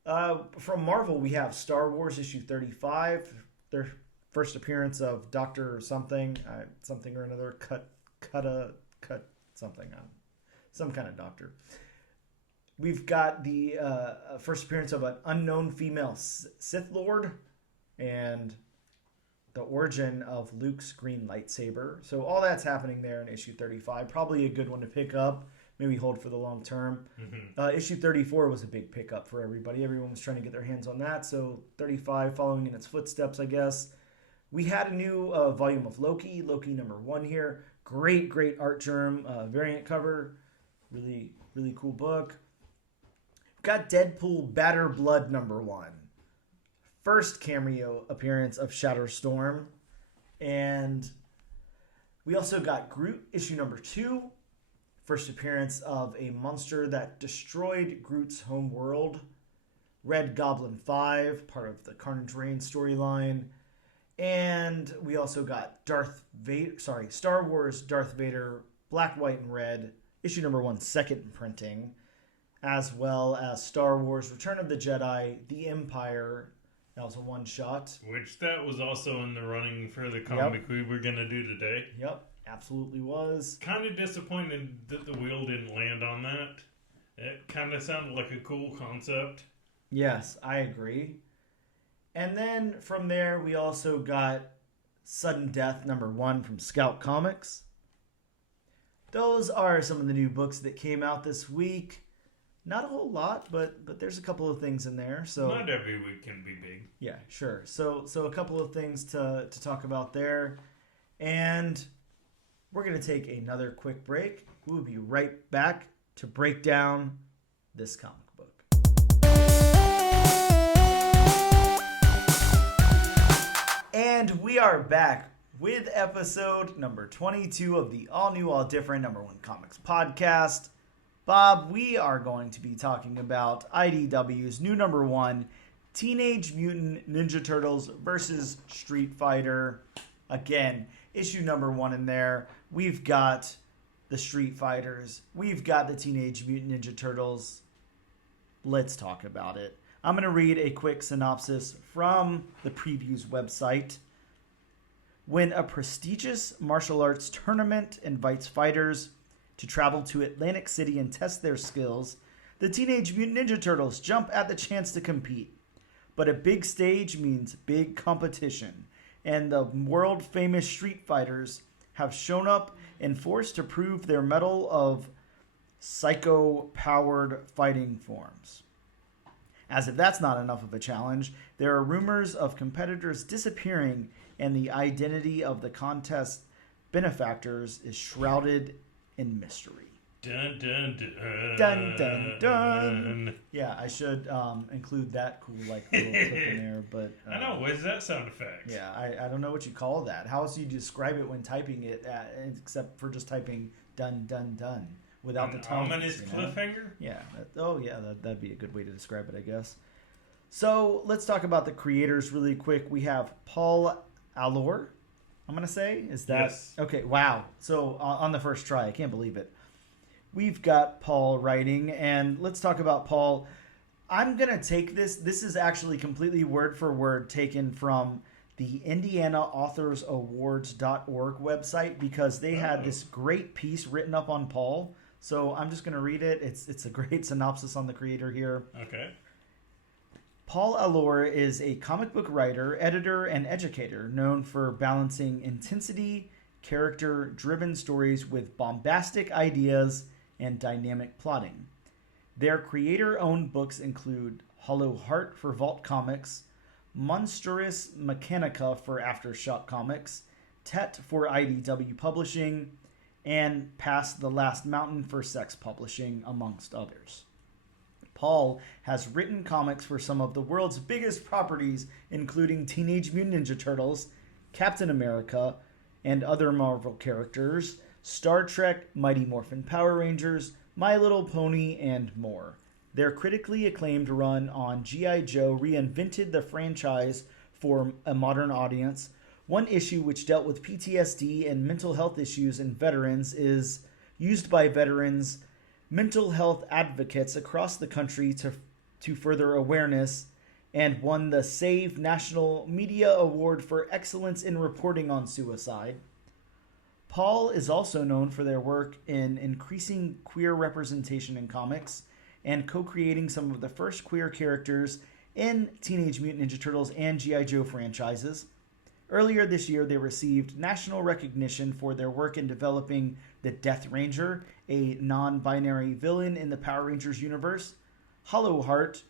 From Marvel, we have Star Wars issue 35. Their first appearance of Dr. something or another, cut something on some kind of doctor. We've got the first appearance of an unknown female Sith Lord and the origin of Luke's green lightsaber. So all that's happening there in issue 35. Probably a good one to pick up. Maybe hold for the long term. Issue 34 was a big pickup for everybody. Everyone was trying to get their hands on that. So 35 following in its footsteps, I guess. We had a new volume of Loki #1 here. Great art germ variant cover. Really, really cool book. Got Deadpool Batter Blood #1. First cameo appearance of Shatterstorm. And we also got Groot issue #2. First appearance of a monster that destroyed Groot's home world. Red Goblin 5, part of the Carnage Reign storyline. And we also got Star Wars Darth Vader, Black, White, and Red, issue #1, second printing, as well as Star Wars Return of the Jedi, The Empire. That was a one-shot. Which that was also in the running for the comic we were going to do today. Yep, absolutely was. Kind of disappointed that the wheel didn't land on that. It kind of sounded like a cool concept. Yes, I agree. And then from there, we also got Sudden Death #1 from Scout Comics. Those are some of the new books that came out this week. Not a whole lot, but there's a couple of things in there. So not every week can be big. Yeah, sure. So a couple of things to talk about there. And we're going to take another quick break. We'll be right back to break down this comic book. And we are back with episode number 22 of the all new, all different #1 Comics podcast. Bob, we are going to be talking about IDW's new #1, Teenage Mutant Ninja Turtles versus Street Fighter. Again, issue #1 in there. We've got the Street Fighters. We've got the Teenage Mutant Ninja Turtles. Let's talk about it. I'm going to read a quick synopsis from the previews website. When a prestigious martial arts tournament invites fighters to travel to Atlantic City and test their skills, the Teenage Mutant Ninja Turtles jump at the chance to compete. But a big stage means big competition, and the world-famous Street Fighters have shown up and forced to prove their mettle of psycho-powered fighting forms. As if that's not enough of a challenge, there are rumors of competitors disappearing, and the identity of the contest benefactors is shrouded in mystery. Dun, dun, dun. Dun, dun, dun. Yeah, I should include that cool little clip in there, but I know. What is that sound effect? Yeah, I don't know what you call that. How else do you describe it when typing it, except for just typing dun dun dun without the tones? Ominous cliffhanger. Yeah. That'd be a good way to describe it, I guess. So let's talk about the creators really quick. We have Paul Allor. I'm gonna say, is that yes. Okay? Wow. So on the first try, I can't believe it. We've got Paul writing, and let's talk about Paul. I'm going to take this. This is actually completely word for word taken from the IndianaAuthorsAwards.org website because they had this great piece written up on Paul. So I'm just going to read it. It's a great synopsis on the creator here. Okay. Paul Allor is a comic book writer, editor, and educator known for balancing intensity, character-driven stories with bombastic ideas and dynamic plotting. Their creator-owned books include Hollow Heart for Vault Comics, Monstrous Mechanica for Aftershock Comics, Tet for IDW Publishing, and Past the Last Mountain for Sex Publishing, amongst others. Paul has written comics for some of the world's biggest properties, including Teenage Mutant Ninja Turtles, Captain America, and other Marvel characters, Star Trek, Mighty Morphin Power Rangers, My Little Pony, and more. Their critically acclaimed run on G.I. Joe reinvented the franchise for a modern audience. One issue which dealt with PTSD and mental health issues in veterans is used by veterans, mental health advocates across the country to further awareness, and won the SAVE National Media Award for Excellence in Reporting on Suicide. Paul is also known for their work in increasing queer representation in comics and co-creating some of the first queer characters in Teenage Mutant Ninja Turtles and G.I. Joe franchises. Earlier this year, they received national recognition for their work in developing the Death Ranger, a non-binary villain in the Power Rangers universe. Hollow Heart,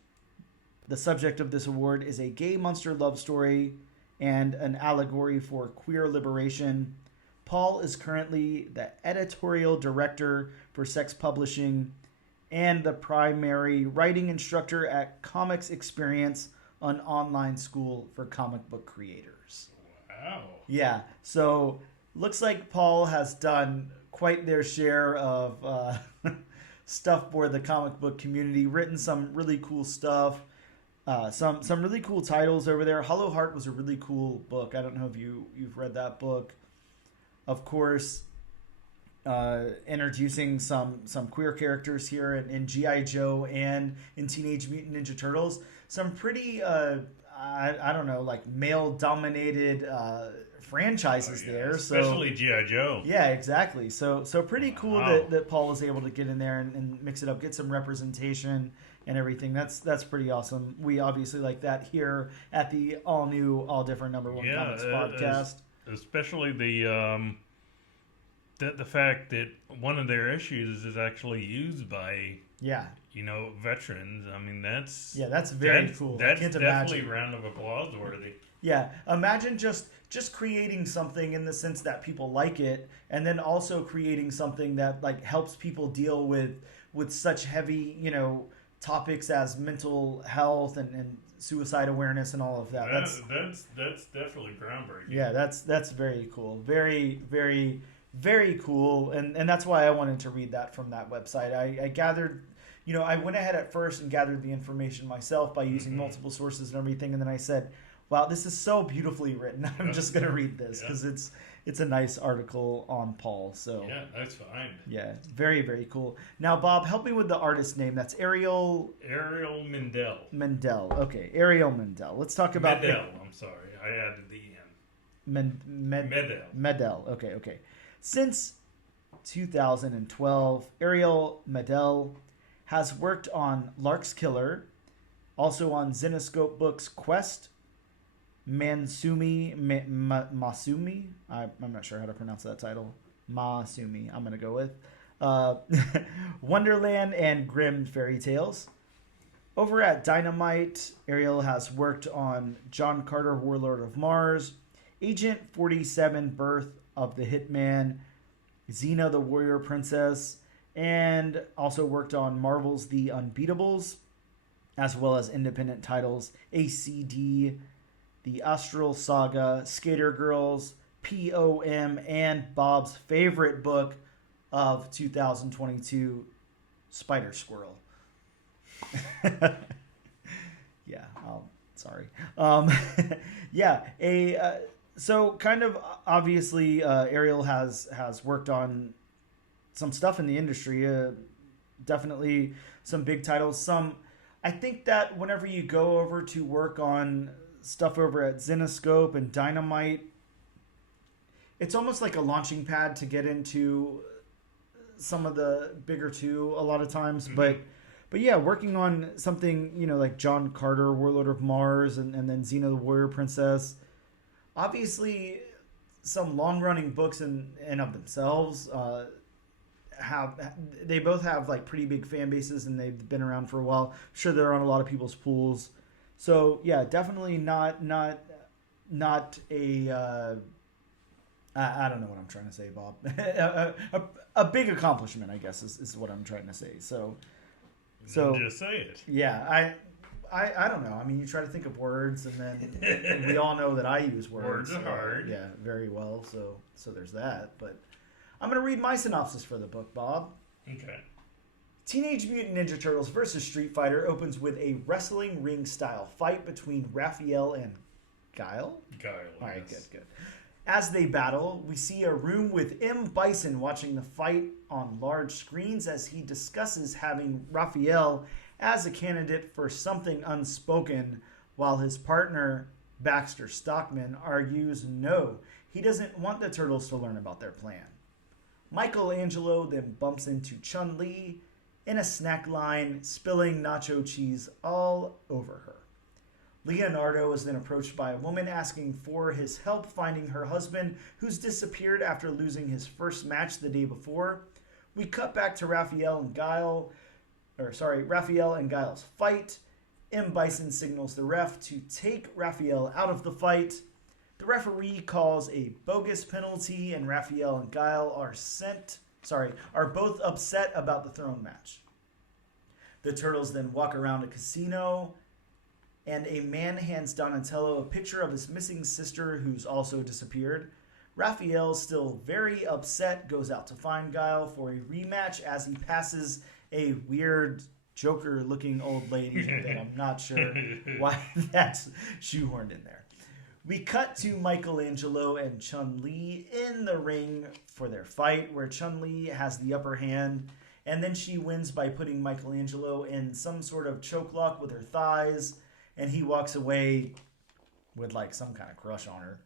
the subject of this award, is a gay monster love story and an allegory for queer liberation. Paul is currently the editorial director for Sex Publishing and the primary writing instructor at Comics Experience, an online school for comic book creators. Wow. Yeah, so looks like Paul has done quite their share of stuff for the comic book community, written some really cool stuff, some really cool titles over there. Hollow Heart was a really cool book. I don't know if you've read that book. Of course, introducing some queer characters here in G.I. Joe and in Teenage Mutant Ninja Turtles. Some pretty, I don't know, like male-dominated franchises there. Especially G.I. Joe. Yeah, exactly. So pretty cool that Paul was able to get in there and mix it up, get some representation and everything. That's pretty awesome. We obviously like that here at the all-new, all-different #1 Comics podcast. especially the fact that one of their issues is actually used by veterans. I mean, that's very cool. That's definitely round of applause worthy. Yeah, imagine just creating something in the sense that people like it, and then also creating something that like helps people deal with such heavy topics as mental health and suicide awareness and all of that. That's definitely groundbreaking. Yeah, that's very cool. Very, very, very cool. And that's why I wanted to read that from that website. I gathered, I went ahead at first and gathered the information myself by using multiple sources and everything. And then I said, wow, this is so beautifully written. I'm just going to read this because it's a nice article on Paul. So yeah, that's fine. Yeah, very, very cool. Now, Bob, help me with the artist name. That's Ariel Mendel. Mendel. Okay, Ariel Mendel. Let's talk about Medel. I'm sorry, I added the N. Medel. Okay. Since 2012, Ariel Medel has worked on Lark's Killer, also on Zenescope Books' Quest, Masumi. I'm not sure how to pronounce that title. Masumi, I'm going to go with. Wonderland and Grimm Fairy Tales. Over at Dynamite, Ariel has worked on John Carter, Warlord of Mars, Agent 47, Birth of the Hitman, Xena the Warrior Princess, and also worked on Marvel's The Unbeatables, as well as independent titles ACD, The Astral Saga, Skater Girls, POM, and Bob's favorite book of 2022, Spider Squirrel. Yeah, sorry. So kind of obviously Ariel has worked on some stuff in the industry, definitely some big titles. I think that whenever you go over to work on stuff over at Zenescope and Dynamite, it's almost like a launching pad to get into some of the bigger two a lot of times. But yeah, working on something, like John Carter, Warlord of Mars, and then Xena the Warrior Princess, obviously some long-running books in of themselves. They both have like pretty big fan bases, and they've been around for a while. I'm sure they're on a lot of people's pools. So yeah, definitely not a I don't know what I'm trying to say, Bob. a big accomplishment, I guess, is what I'm trying to say. So just say it. Yeah, I don't know. I mean, you try to think of words, and then we all know that I use words. Words are hard. Yeah, very well. So there's that. But I'm going to read my synopsis for the book, Bob. Okay. Teenage Mutant Ninja Turtles vs. Street Fighter opens with a wrestling ring-style fight between Raphael and Guile. All right, yes. Good. As they battle, we see a room with M. Bison watching the fight on large screens as he discusses having Raphael as a candidate for something unspoken, while his partner, Baxter Stockman, argues no, he doesn't want the Turtles to learn about their plan. Michelangelo then bumps into Chun-Li in a snack line, spilling nacho cheese all over her. Leonardo is then approached by a woman asking for his help finding her husband, who's disappeared after losing his first match the day before. We cut back to Raphael and Guile's fight. M. Bison signals the ref to take Raphael out of the fight. The referee calls a bogus penalty, and Raphael and Guile are both upset about the throne match. The Turtles then walk around a casino, and a man hands Donatello a picture of his missing sister who's also disappeared. Raphael, still very upset, goes out to find Guile for a rematch as he passes a weird Joker-looking old lady that I'm not sure why that's shoehorned in there. We cut to Michelangelo and Chun-Li in the ring for their fight, where Chun-Li has the upper hand, and then she wins by putting Michelangelo in some sort of choke lock with her thighs, and he walks away with like some kind of crush on her.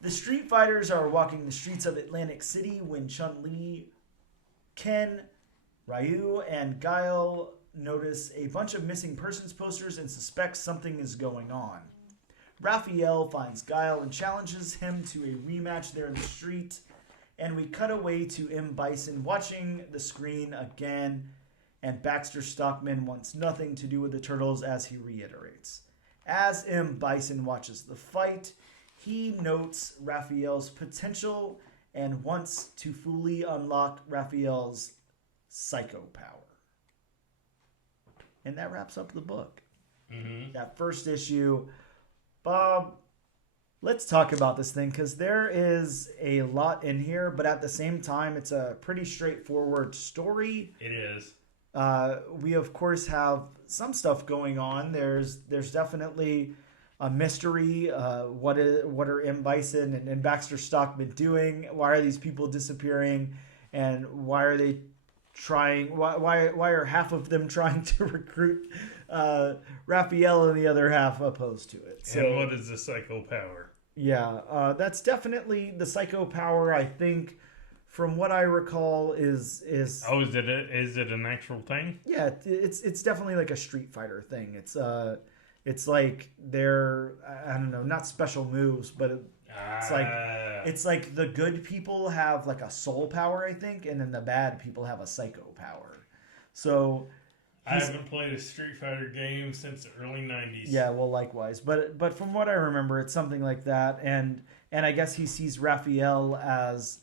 The Street Fighters are walking the streets of Atlantic City when Chun-Li, Ken, Ryu, and Guile notice a bunch of missing persons posters and suspect something is going on. Raphael finds Guile and challenges him to a rematch there in the street. And we cut away to M. Bison watching the screen again. And Baxter Stockman wants nothing to do with the Turtles, as he reiterates. As M. Bison watches the fight, he notes Raphael's potential and wants to fully unlock Raphael's psycho power. And that wraps up the book. Mm-hmm. That first issue. Bob, let's talk about this thing, because there is a lot in here, but at the same time, it's a pretty straightforward story. It is. We, of course, have some stuff going on. There's definitely a mystery. What are M. Bison and Baxter Stockman doing? Why are these people disappearing? And why are they trying? Why are half of them trying to recruit Raphael and the other half opposed to it? So, and what is the psycho power? Yeah, that's definitely the psycho power. I think, from what I recall, is is it an actual thing? Yeah, it's definitely like a Street Fighter thing. It's like they're, I don't know, not special moves, but it's like the good people have like a soul power, I think, and then the bad people have a psycho power. So I haven't played a Street Fighter game since the early 90s. Yeah, well, likewise. But from what I remember, it's something like that, and I guess he sees Raphael as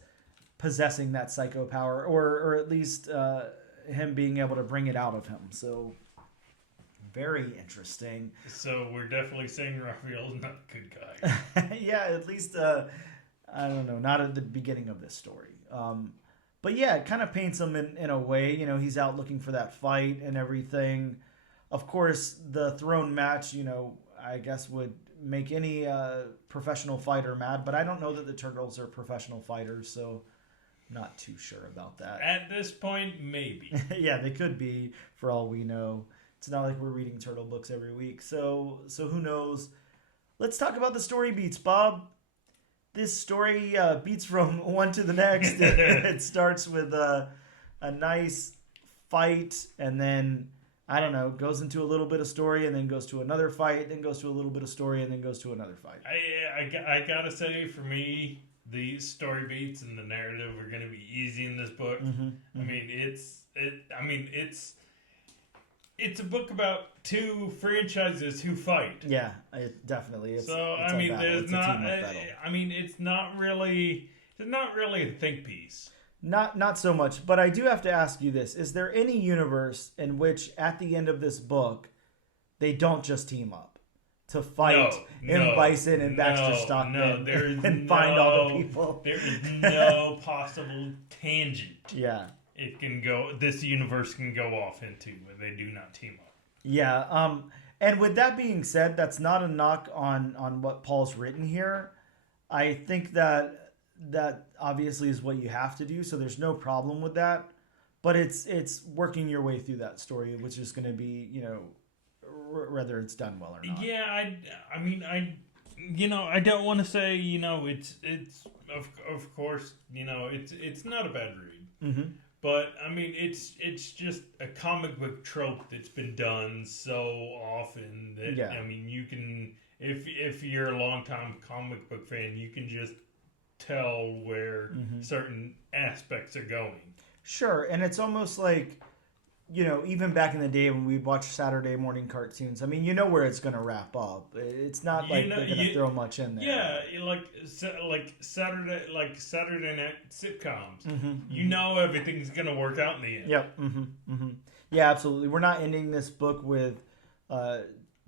possessing that psycho power, or at least him being able to bring it out of him. So very interesting. So we're definitely saying Raphael's not a good guy. Yeah, at least I don't know, not at the beginning of this story. But yeah, it kind of paints him in a way. You know, he's out looking for that fight and everything. Of course, the throne match, you know, I guess would make any professional fighter mad. But I don't know that the Turtles are professional fighters, so not too sure about that. At this point, maybe. Yeah, they could be, for all we know. It's not like we're reading Turtle books every week. So who knows? Let's talk about the story beats, Bob. This story beats from one to the next. It starts with a nice fight, and then, I don't know, goes into a little bit of story, and then goes to another fight, then goes to a little bit of story, and then goes to another fight. I gotta say, for me, the story beats and the narrative are going to be easy in this book. Mm-hmm, mm-hmm. I mean, it's a book about two franchises who fight. Yeah, definitely. It's not really a think piece. Not so much, but I do have to ask you this: is there any universe in which, at the end of this book, they don't just team up to fight M. Bison and Baxter Stockman and find all the people? There is no possible tangent. Yeah. This universe can go off into where they do not team up. Yeah, and with that being said, that's not a knock on what Paul's written here. I think that obviously is what you have to do, so there's no problem with that. But it's working your way through that story, which is going to be, you know, whether it's done well or not. Yeah, I don't want to say, you know, it's of course, you know, it's not a bad read. Mm-hmm. But, I mean, it's just a comic book trope that's been done so often that, yeah. I mean, you can, if you're a longtime comic book fan, you can just tell where certain aspects are going. Sure, and it's almost like, you know, even back in the day when we watched Saturday morning cartoons, I mean, you know where it's going to wrap up. It's not like they're going to throw much in there. Yeah, like Saturday night sitcoms. Mm-hmm, you know everything's going to work out in the end. Yep. Mm-hmm, mm-hmm. Yeah, absolutely. We're not ending this book with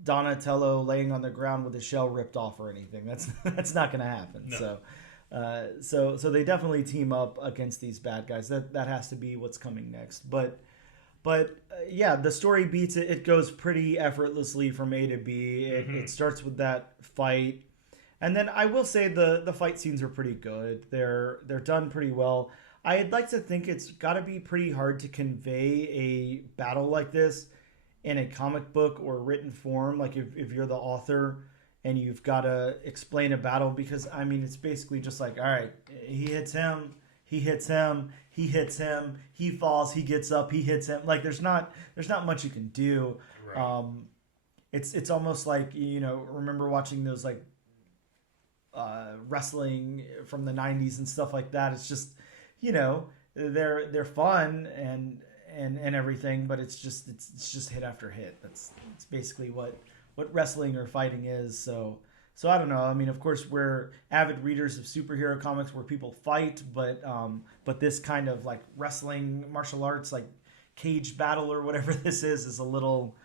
Donatello laying on the ground with his shell ripped off or anything. That's not going to happen. No. So they definitely team up against these bad guys. That has to be what's coming next. But yeah, the story beats it. It goes pretty effortlessly from A to B. It starts with that fight. And then I will say the fight scenes are pretty good. They're done pretty well. I'd like to think it's got to be pretty hard to convey a battle like this in a comic book or written form. Like if you're the author and you've got to explain a battle, because, I mean, it's basically just like, all right, he hits him. He hits him, he hits him, he falls, he gets up, he hits him. Like there's not much you can do. Right. it's almost like, remember watching those like wrestling from the 90s and stuff like that. It's just, they're fun and everything, but it's just hit after hit. It's basically what wrestling or fighting is. So I don't know. I mean, of course, we're avid readers of superhero comics where people fight, but this kind of like wrestling, martial arts, like cage battle or whatever this is a little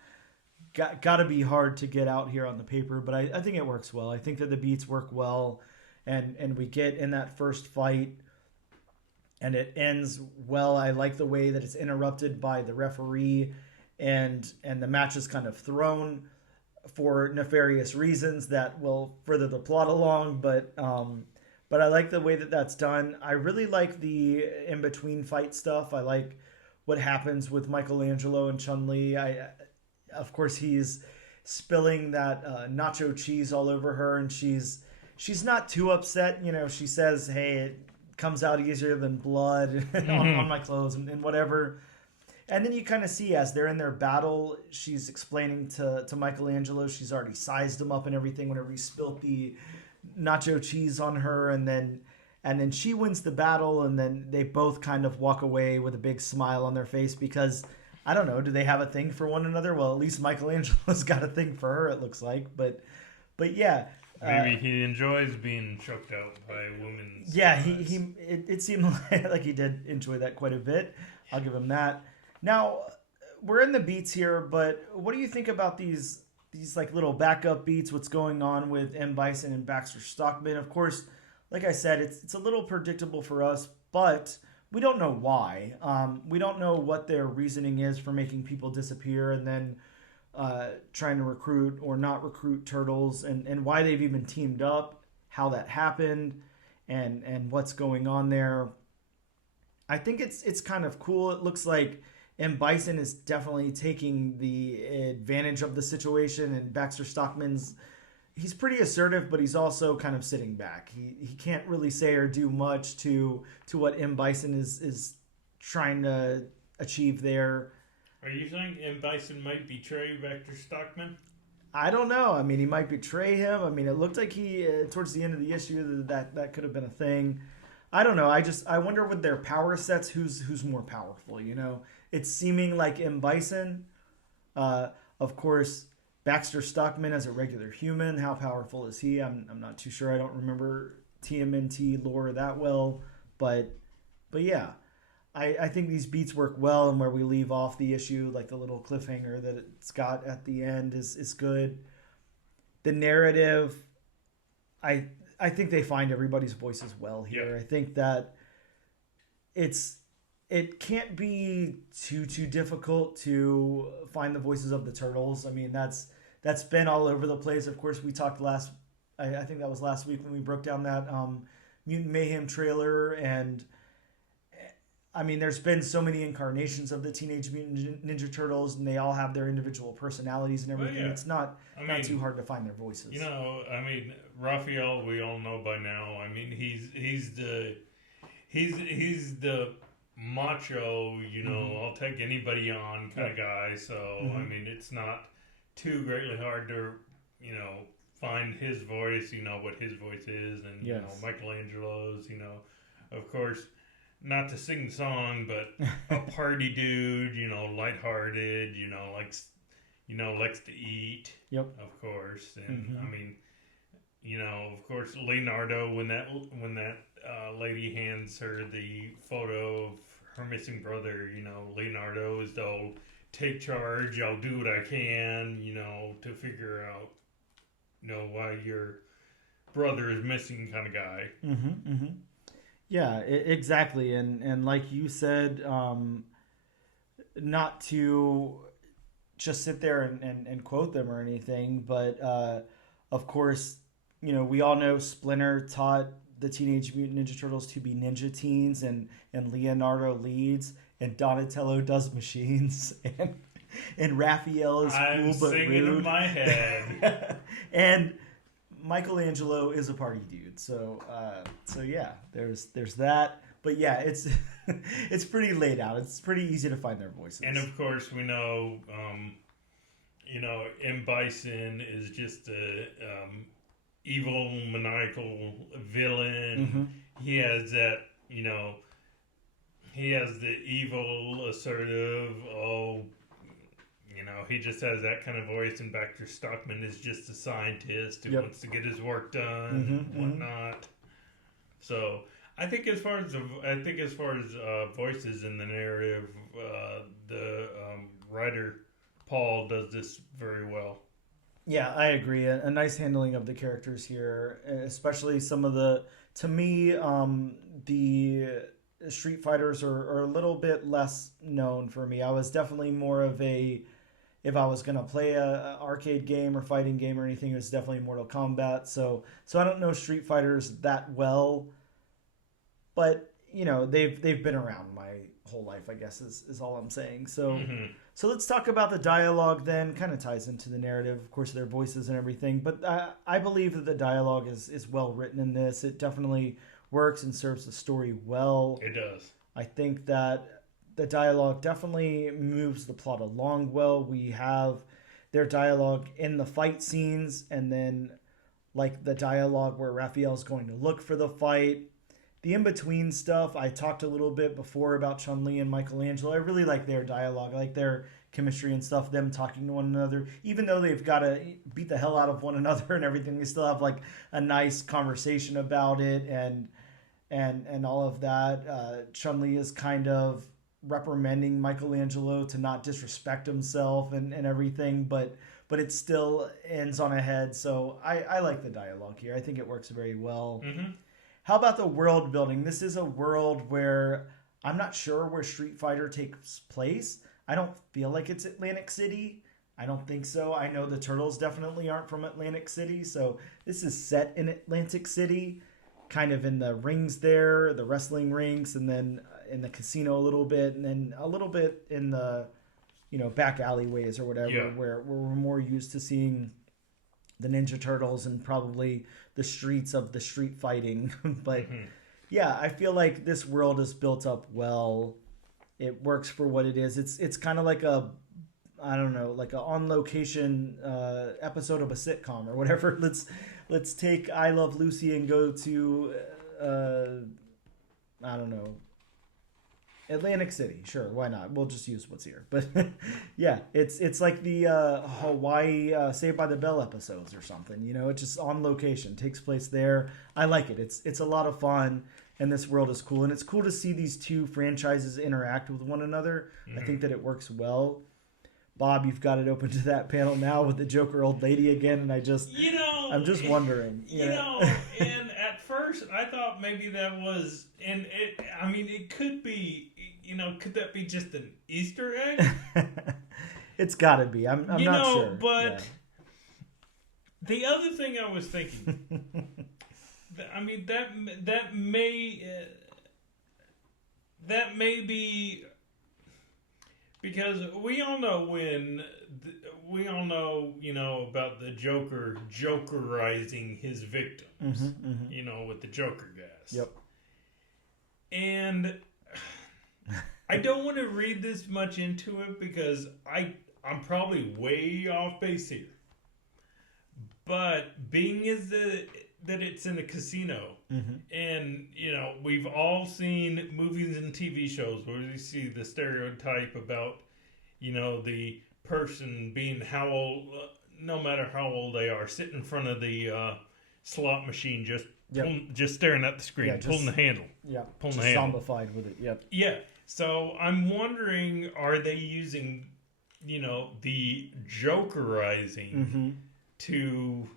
got to be hard to get out here on the paper. But I think it works well. I think that the beats work well, and we get in that first fight, and it ends well. I like the way that it's interrupted by the referee, and the match is kind of thrown for nefarious reasons that will further the plot along, but I like the way that that's done. I really like the in-between fight stuff. I like what happens with Michelangelo and Chun-Li. Of course, he's spilling that nacho cheese all over her, and she's not too upset. She says, hey, it comes out easier than blood on my clothes and whatever. And then you kind of see as they're in their battle, she's explaining to Michelangelo, she's already sized him up and everything whenever he spilt the nacho cheese on her. And then she wins the battle, and then they both kind of walk away with a big smile on their face because, I don't know, do they have a thing for one another? Well, at least Michelangelo's got a thing for her, it looks like. But yeah. Maybe he enjoys being choked out by women. Yeah, it seemed like he did enjoy that quite a bit. I'll give him that. Now, we're in the beats here, but what do you think about these like little backup beats? What's going on with M. Bison and Baxter Stockman? Of course, like I said, it's a little predictable for us, but we don't know why. We don't know what their reasoning is for making people disappear and then trying to recruit or not recruit turtles, and why they've even teamed up, how that happened, and what's going on there. I think it's kind of cool. It looks like M. Bison is definitely taking the advantage of the situation, and Baxter Stockman's, he's pretty assertive, but he's also kind of sitting back. He can't really say or do much to what M. Bison is trying to achieve there. Are you saying M. Bison might betray Baxter Stockman? I don't know. I mean, he might betray him. I mean, it looked like he towards the end of the issue that could have been a thing. I don't know. I wonder with their power sets who's more powerful. It's seeming like M. Bison. Of course, Baxter Stockman as a regular human. How powerful is he? I'm not too sure. I don't remember TMNT lore that well, but yeah. I think these beats work well, and where we leave off the issue, like the little cliffhanger that it's got at the end, is good. The narrative, I think they find everybody's voices well here. Yeah. I think that it can't be too difficult to find the voices of the turtles. I mean, that's been all over the place. Of course, we talked I think that was last week when we broke down that Mutant Mayhem trailer, and I mean, there's been so many incarnations of the Teenage Mutant Ninja Turtles, and they all have their individual personalities and everything. It's not too hard to find their voices. I mean, Raphael, we all know by now. I mean, he's the macho, I'll take anybody on kind of guy. So I mean, it's not too greatly hard to find his voice. What his voice is, and Michelangelo's. Of course. Not to sing the song, but a party dude, lighthearted, likes to eat. Yep. Of course, and I mean, of course, Leonardo, when that lady hands her the photo of her missing brother, Leonardo is the old take charge. I'll do what I can, to figure out, why your brother is missing kind of guy. Yeah, exactly. And like you said, not to just sit there and quote them or anything, but of course, we all know Splinter taught the Teenage Mutant Ninja Turtles to be ninja teens, and Leonardo leads, and Donatello does machines, and Raphael is cool but singing rude. In my head. And Michelangelo is a party dude, so yeah, there's that. But yeah, it's pretty laid out. It's pretty easy to find their voices. And of course, we know M. Bison is just a evil, maniacal villain. He has that, he has the evil, assertive, he just has that kind of voice, and Baxter Stockman is just a scientist who wants to get his work done and whatnot. So I think as far as voices in the narrative, the writer Paul does this very well. Yeah, I agree. A nice handling of the characters here, especially some of the. To me, the Street Fighters are a little bit less known for me. I was definitely more of a. If I was gonna play a arcade game or fighting game or anything, it was definitely Mortal Kombat. So I don't know Street Fighters that well, but they've been around my whole life, I guess is all I'm saying. So so let's talk about the dialogue then. Kind of ties into the narrative, of course, their voices and everything. But I believe that the dialogue is well written in this. It definitely works and serves the story well. It does. I think that the dialogue definitely moves the plot along well. We have their dialogue in the fight scenes, and then like the dialogue where Raphael's going to look for the fight. The in-between stuff, I talked a little bit before about Chun-Li and Michelangelo. I really like their dialogue. I like their chemistry and stuff, them talking to one another. Even though they've got to beat the hell out of one another and everything, they still have like a nice conversation about it and all of that. Chun-Li is kind of reprimanding Michelangelo to not disrespect himself and everything, but it still ends on a head. So I like the dialogue here. I think it works very well. How about the world building? This is a world where I'm not sure where Street Fighter takes place. I don't feel like it's Atlantic City. I don't think so. I know the Turtles definitely aren't from Atlantic City, so this is set in Atlantic City, kind of in the rings there, the wrestling rings, and then in the casino a little bit, and then a little bit in the back alleyways or whatever, where we're more used to seeing the Ninja Turtles and probably the streets of the street fighting. But yeah, I feel like this world is built up well. It works for what it is. It's kind of like a on location episode of a sitcom or whatever. Let's take I Love Lucy and go to Atlantic City. Sure, why not? We'll just use what's here. But yeah, it's like the Hawaii Saved by the Bell episodes or something. It's just on location, takes place there. I like it. It's a lot of fun, and this world is cool. And it's cool to see these two franchises interact with one another. I think that it works well. Bob, you've got it open to that panel now with the Joker old lady again, and I'm just wondering. And at first I thought maybe that was, and it could be, could that be just an Easter egg? It's got to be. I'm not sure. But the other thing I was thinking, that may be. Because we all know about the Joker jokerizing his victims, with the Joker gas. Yep. And I don't want to read this much into it because I'm probably way off base here. But being is that it's in a casino, and we've all seen movies and TV shows where we see the stereotype about the person being how old, no matter how old they are, sitting in front of the slot machine, just staring at the screen, pulling the handle, pulling the handle, zombified with it. Yep. Yeah. So I'm wondering, are they using the jokerizing to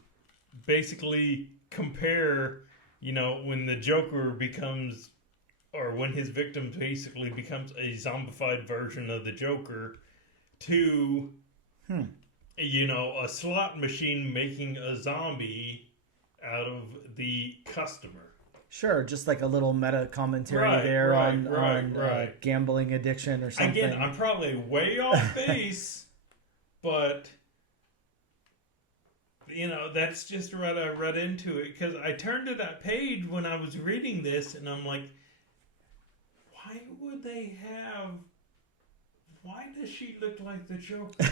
basically compare, when the Joker becomes, or when his victim basically becomes a zombified version of the Joker, to, a slot machine making a zombie out of the customer. Sure, just like a little meta commentary on gambling addiction or something. Again, I'm probably way off base, but that's just what I read into it, because I turned to that page when I was reading this, and I'm like, why would they have why does she look like the Joker?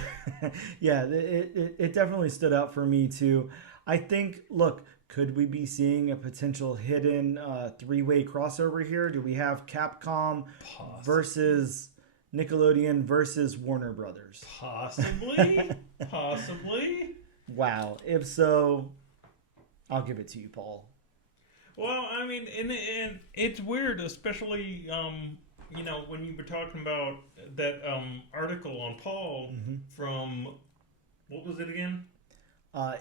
Yeah, it definitely stood out for me too. I think, look, could we be seeing a potential hidden three-way crossover here? Do we have Capcom versus Nickelodeon versus Warner Brothers? Possibly. Possibly. Wow. If so, I'll give it to you, Paul. Well, I mean, and it's weird, especially, when you were talking about that article on Paul from, what was it again?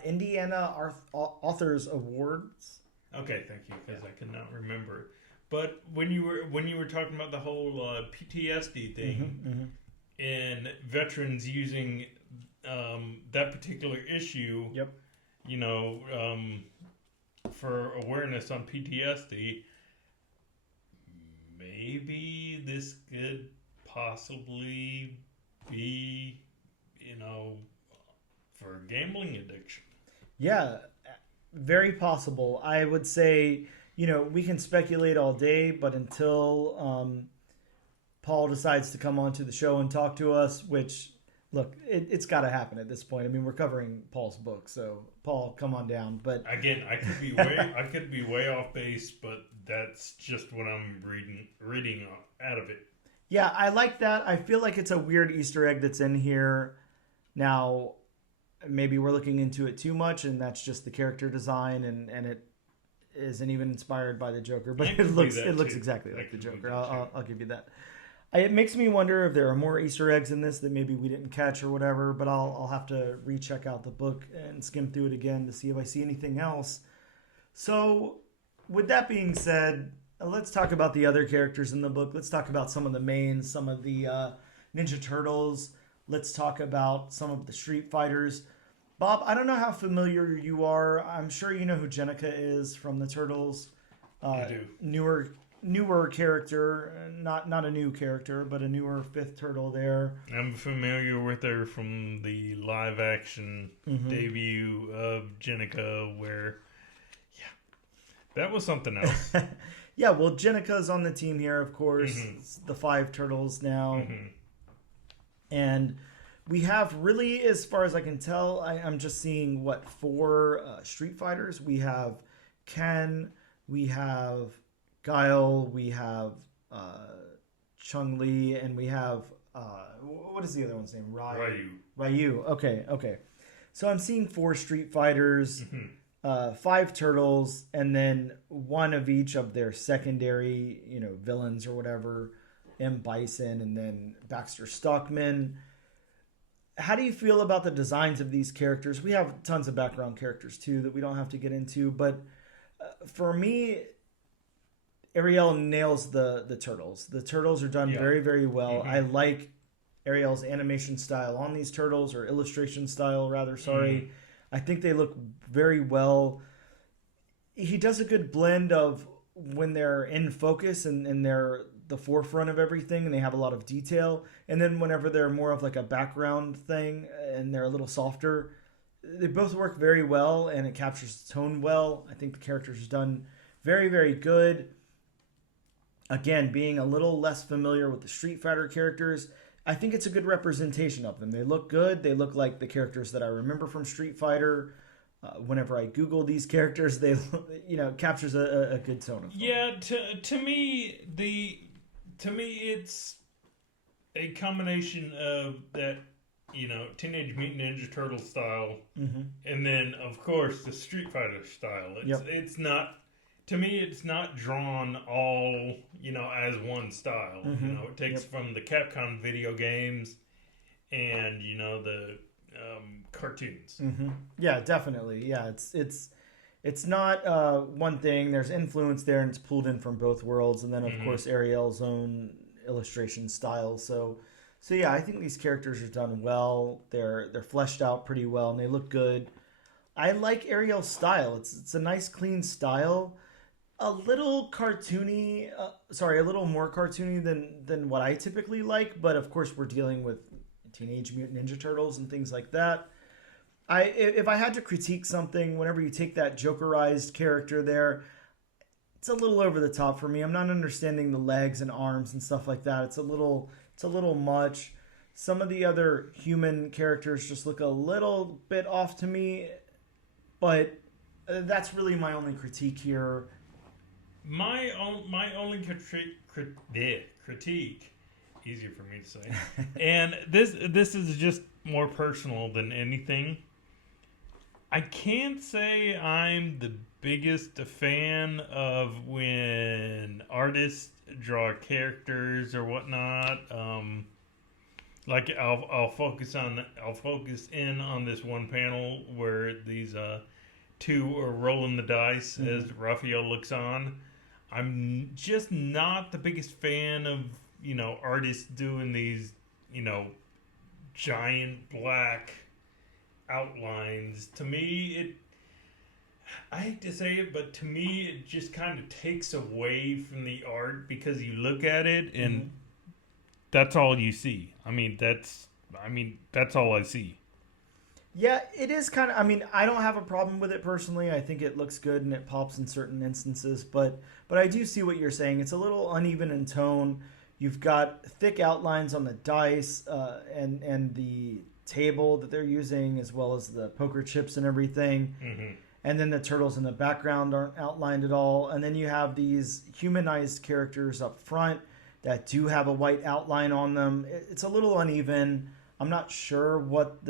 Indiana Authors Awards. Okay, thank you, because I could not remember. But when you were talking about the whole PTSD thing and veterans using that particular issue, for awareness on PTSD, maybe this could possibly be, for gambling addiction. Yeah, very possible. I would say, we can speculate all day, but until Paul decides to come onto the show and talk to us, which, look, it's got to happen at this point. I mean, we're covering Paul's book, so Paul, come on down. But again, I could be way off base, but that's just what I'm reading out of it. Yeah, I like that. I feel like it's a weird Easter egg that's in here. Now, maybe we're looking into it too much, and that's just the character design, and it isn't even inspired by the Joker, but it looks exactly like the Joker. I'll give you that. It makes me wonder if there are more Easter eggs in this that maybe we didn't catch or whatever, but I'll have to recheck out the book and skim through it again to see if I see anything else. So, with that being said, let's talk about the other characters in the book. Let's talk about some of the mains, some of the Ninja Turtles. Let's talk about some of the Street Fighters. Bob, I don't know how familiar you are. I'm sure you know who Jenica is from the Turtles. I do. Newer character, not a new character, but a newer fifth turtle there. I'm familiar with her from the live action debut of Jenica, where, that was something else. Yeah, well, Jenica's on the team here, of course. It's the 5 turtles now. And we have really, as far as I can tell, I'm just seeing, 4 Street Fighters. We have Ken, we have Guile, we have Chun-Li, and we have, what is the other one's name? Ryu. Okay. So I'm seeing 4 Street Fighters, 5 turtles, and then one of each of their secondary, villains or whatever. M. Bison, and then Baxter Stockman. How do you feel about the designs of these characters? We have tons of background characters too that we don't have to get into, but for me, Ariel nails the turtles. The turtles are done very, very well. I like Ariel's animation style on these turtles, or illustration style rather, sorry. I think they look very well. He does a good blend of when they're in focus and they're the forefront of everything and they have a lot of detail, and then whenever they're more of like a background thing and they're a little softer, they both work very well and it captures the tone well. I think the characters are done very, very good. Again, being a little less familiar with the Street Fighter characters, I think it's a good representation of them. They look good. They look like the characters that I remember from Street Fighter. Whenever I Google these characters, they captures a good tone of them. Yeah, to me it's a combination of that, Teenage Mutant Ninja Turtle style, and then of course the Street Fighter style. It's not, to me, it's not drawn all as one style. It takes from the Capcom video games and the cartoons. Yeah, definitely. Yeah, it's not one thing. There's influence there, and it's pulled in from both worlds, and then of course Ariel's own illustration style. So yeah, I think these characters are done well. They're fleshed out pretty well, and they look good. I like Ariel's style. It's a nice, clean style. A little cartoony. A little more cartoony than what I typically like. But of course, we're dealing with Teenage Mutant Ninja Turtles and things like that. If I had to critique something, whenever you take that Jokerized character there, it's a little over the top for me. I'm not understanding the legs and arms and stuff like that. It's a little much. Some of the other human characters just look a little bit off to me, but that's really my only critique here. My only critique, easier for me to say, and this is just more personal than anything. I can't say I'm the biggest fan of when artists draw characters or whatnot. Like I'll focus in on this one panel where these two are rolling the dice as Raphael looks on. I'm just not the biggest fan of, artists doing these, giant black outlines. To me, I hate to say it, but to me, it just kind of takes away from the art because you look at it and that's all you see. That's all I see. Yeah, it is kind of. I don't have a problem with it personally. I think it looks good and it pops in certain instances. But I do see what you're saying. It's a little uneven in tone. You've got thick outlines on the dice and the table that they're using, as well as the poker chips and everything. Mm-hmm. And then the turtles in the background aren't outlined at all. And then you have these humanized characters up front that do have a white outline on them. It's a little uneven. I'm not sure what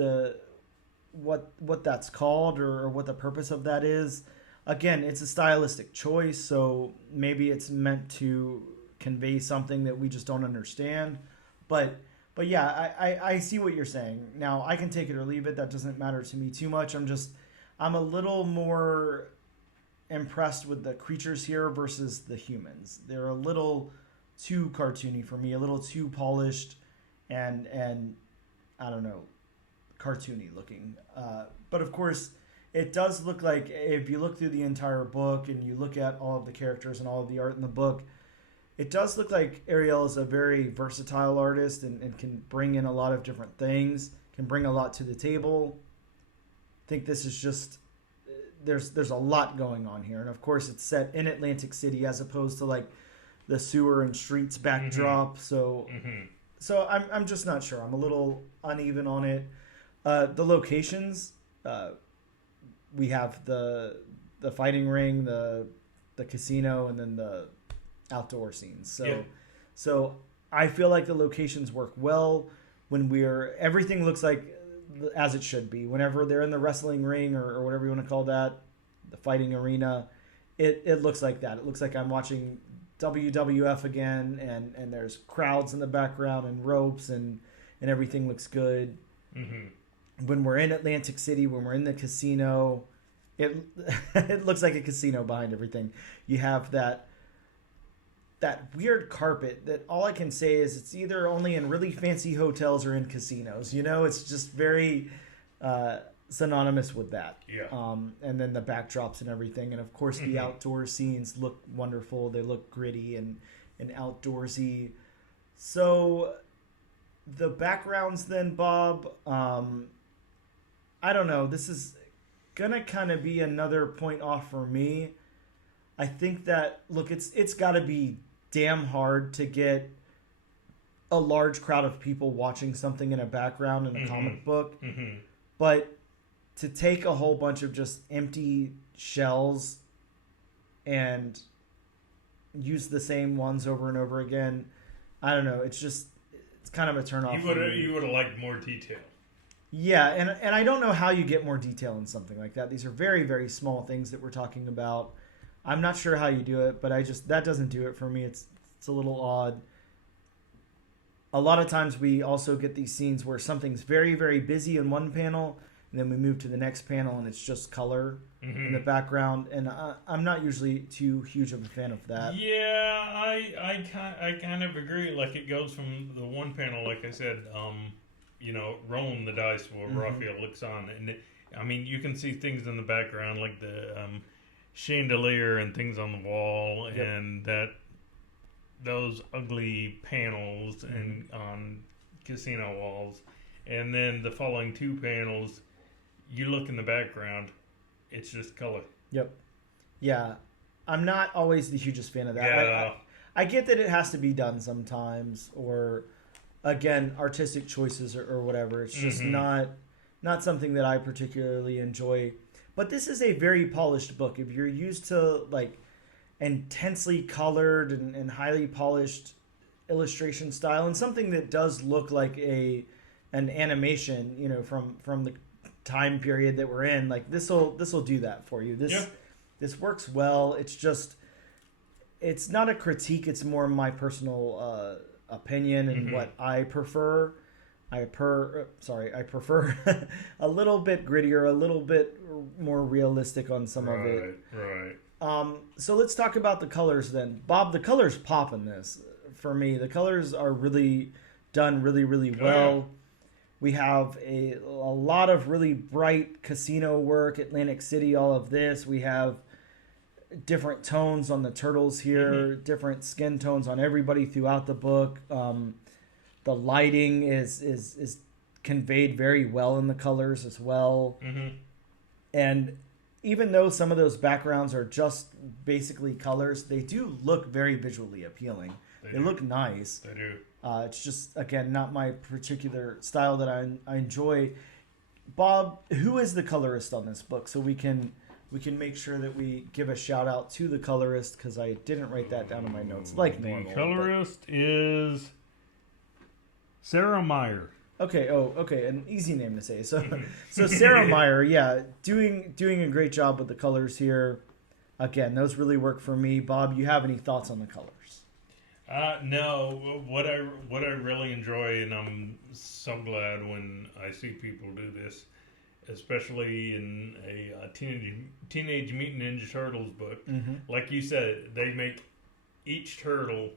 that's called or what the purpose of that is. Again, it's a stylistic choice, so maybe it's meant to convey something that we just don't understand. But yeah, I see what you're saying. Now, I can take it or leave it. That doesn't matter to me too much. I'm a little more impressed with the creatures here versus the humans. They're a little too cartoony for me, a little too polished and I don't know, cartoony looking. But of course, it does look like, if you look through the entire book and you look at all of the characters and all of the art in the book, it does look like Ariel is a very versatile artist and can bring in a lot of different things, can bring a lot to the table. I think this is just, there's a lot going on here. And of course, it's set in Atlantic City as opposed to like the sewer and streets backdrop. Mm-hmm. So I'm just not sure. I'm a little uneven on it. The locations, we have the fighting ring, the casino, and then the outdoor scenes. So I feel like the locations work well when everything looks like as it should be. Whenever they're in the wrestling ring or whatever you want to call that, the fighting arena, it looks like that. It looks like I'm watching WWF again, and there's crowds in the background and ropes and everything looks good. Mm-hmm. When we're in Atlantic City, when we're in the casino, it looks like a casino behind everything. You have that weird carpet that all I can say is it's either only in really fancy hotels or in casinos. It's just very synonymous with that. Yeah. And then the backdrops and everything. And of course, the outdoor scenes look wonderful. They look gritty and outdoorsy. So the backgrounds then, Bob, I don't know. This is going to kind of be another point off for me. I think that, look, it's got to be damn hard to get a large crowd of people watching something in a background in a comic book. Mm-hmm. But to take a whole bunch of just empty shells and use the same ones over and over again, I don't know. It's kind of a turn off. You would have liked more detail. Yeah, and I don't know how you get more detail in something like that. These are very, very small things that we're talking about. I'm not sure how you do it, but that doesn't do it for me. It's a little odd. A lot of times we also get these scenes where something's very, very busy in one panel, and then we move to the next panel and it's just color in the background. And I'm not usually too huge of a fan of that. Yeah, I kind of agree. Like, it goes from the one panel, like I said, rolling the dice where Raphael looks on. And you can see things in the background like the chandelier and things on the wall, and those ugly panels and on casino walls. And then the following two panels, you look in the background, it's just color. Yep. Yeah. I'm not always the hugest fan of that. Yeah. I get that it has to be done sometimes, or again, artistic choices or whatever. It's just not something that I particularly enjoy. But this is a very polished book. If you're used to like intensely colored and highly polished illustration style, and something that does look like an animation, you know, from the time period that we're in, like this'll do that for you. This works well. It's not a critique. It's more my personal opinion and what I prefer. I prefer a little bit grittier, a little bit more realistic on some of it. Right. So let's talk about the colors then. Bob, the colors pop in this for me. The colors are really done really, really well. Yeah. We have a lot of really bright casino work, Atlantic City, all of this. We have different tones on the turtles here, different skin tones on everybody throughout the book. The lighting is conveyed very well in the colors as well. And even though some of those backgrounds are just basically colors, they do look very visually appealing. They look nice. They do. It's just, again, not my particular style that I enjoy. Bob, who is the colorist on this book? So we can make sure that we give a shout out to the colorist, because I didn't write that down in my notes like normal. The colorist is Sarah Meyer. Okay. Oh, okay. An easy name to say. So Sarah Meyer, yeah, doing a great job with the colors here. Again, those really work for me. Bob, you have any thoughts on the colors? No. What I really enjoy, and I'm so glad when I see people do this, especially in a Teenage Mutant Ninja Turtles book. Like you said, they make each turtle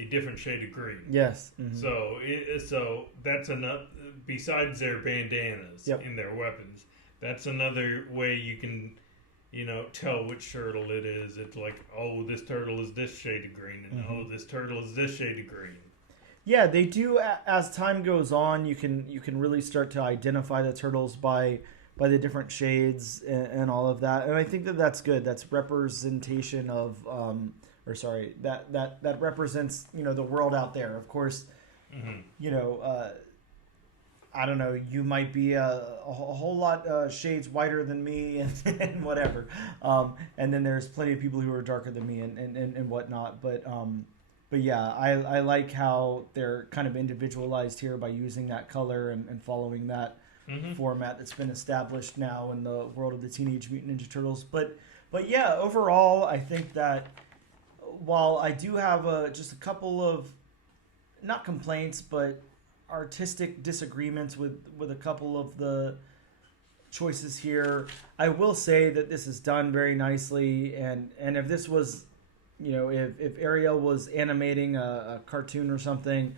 a different shade of green. Yes. So that's enough. Besides their bandanas and their weapons, that's another way you can, tell which turtle it is. It's like, oh, this turtle is this shade of green, and oh, this turtle is this shade of green. Yeah, they do. As time goes on, you can really start to identify the turtles by the different shades and all of that. And I think that's good. That's representation of that represents, the world out there. Of course, I don't know, you might be a whole lot shades whiter than me and whatever. And then there's plenty of people who are darker than me and whatnot. But yeah, I like how they're kind of individualized here by using that color and following that format that's been established now in the world of the Teenage Mutant Ninja Turtles. But yeah, overall, I think that while I do have just a couple of, not complaints, but artistic disagreements with a couple of the choices here, I will say that this is done very nicely. And if this was, if Ariel was animating a cartoon or something,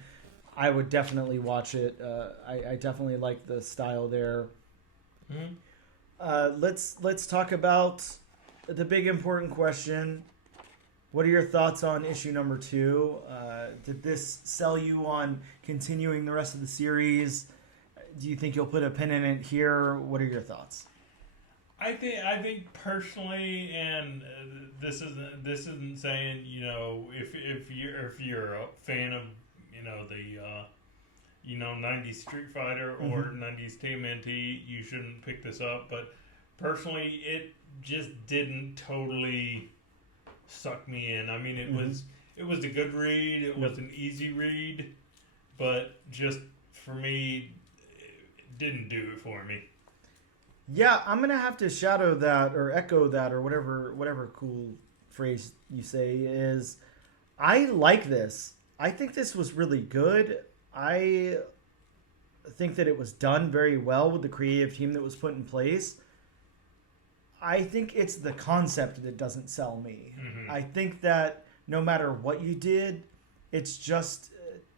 I would definitely watch it. I definitely like the style there. Let's talk about the big important question. What are your thoughts on issue number 2? Did this sell you on continuing the rest of the series? Do you think you'll put a pin in it here? What are your thoughts? I think personally, and this isn't saying, if you're a fan of the 90s Street Fighter or 90s TMNT, you shouldn't pick this up. But personally, it just didn't totally suck me in. I mean, it was a good read. It was an easy read, but just for me, it didn't do it for me. Yeah, I'm gonna have to shadow that or echo that or whatever cool phrase you say is. I like this. I think this was really good. I think that it was done very well with the creative team that was put in place. I think it's the concept that doesn't sell me. I think that no matter what you did, it's just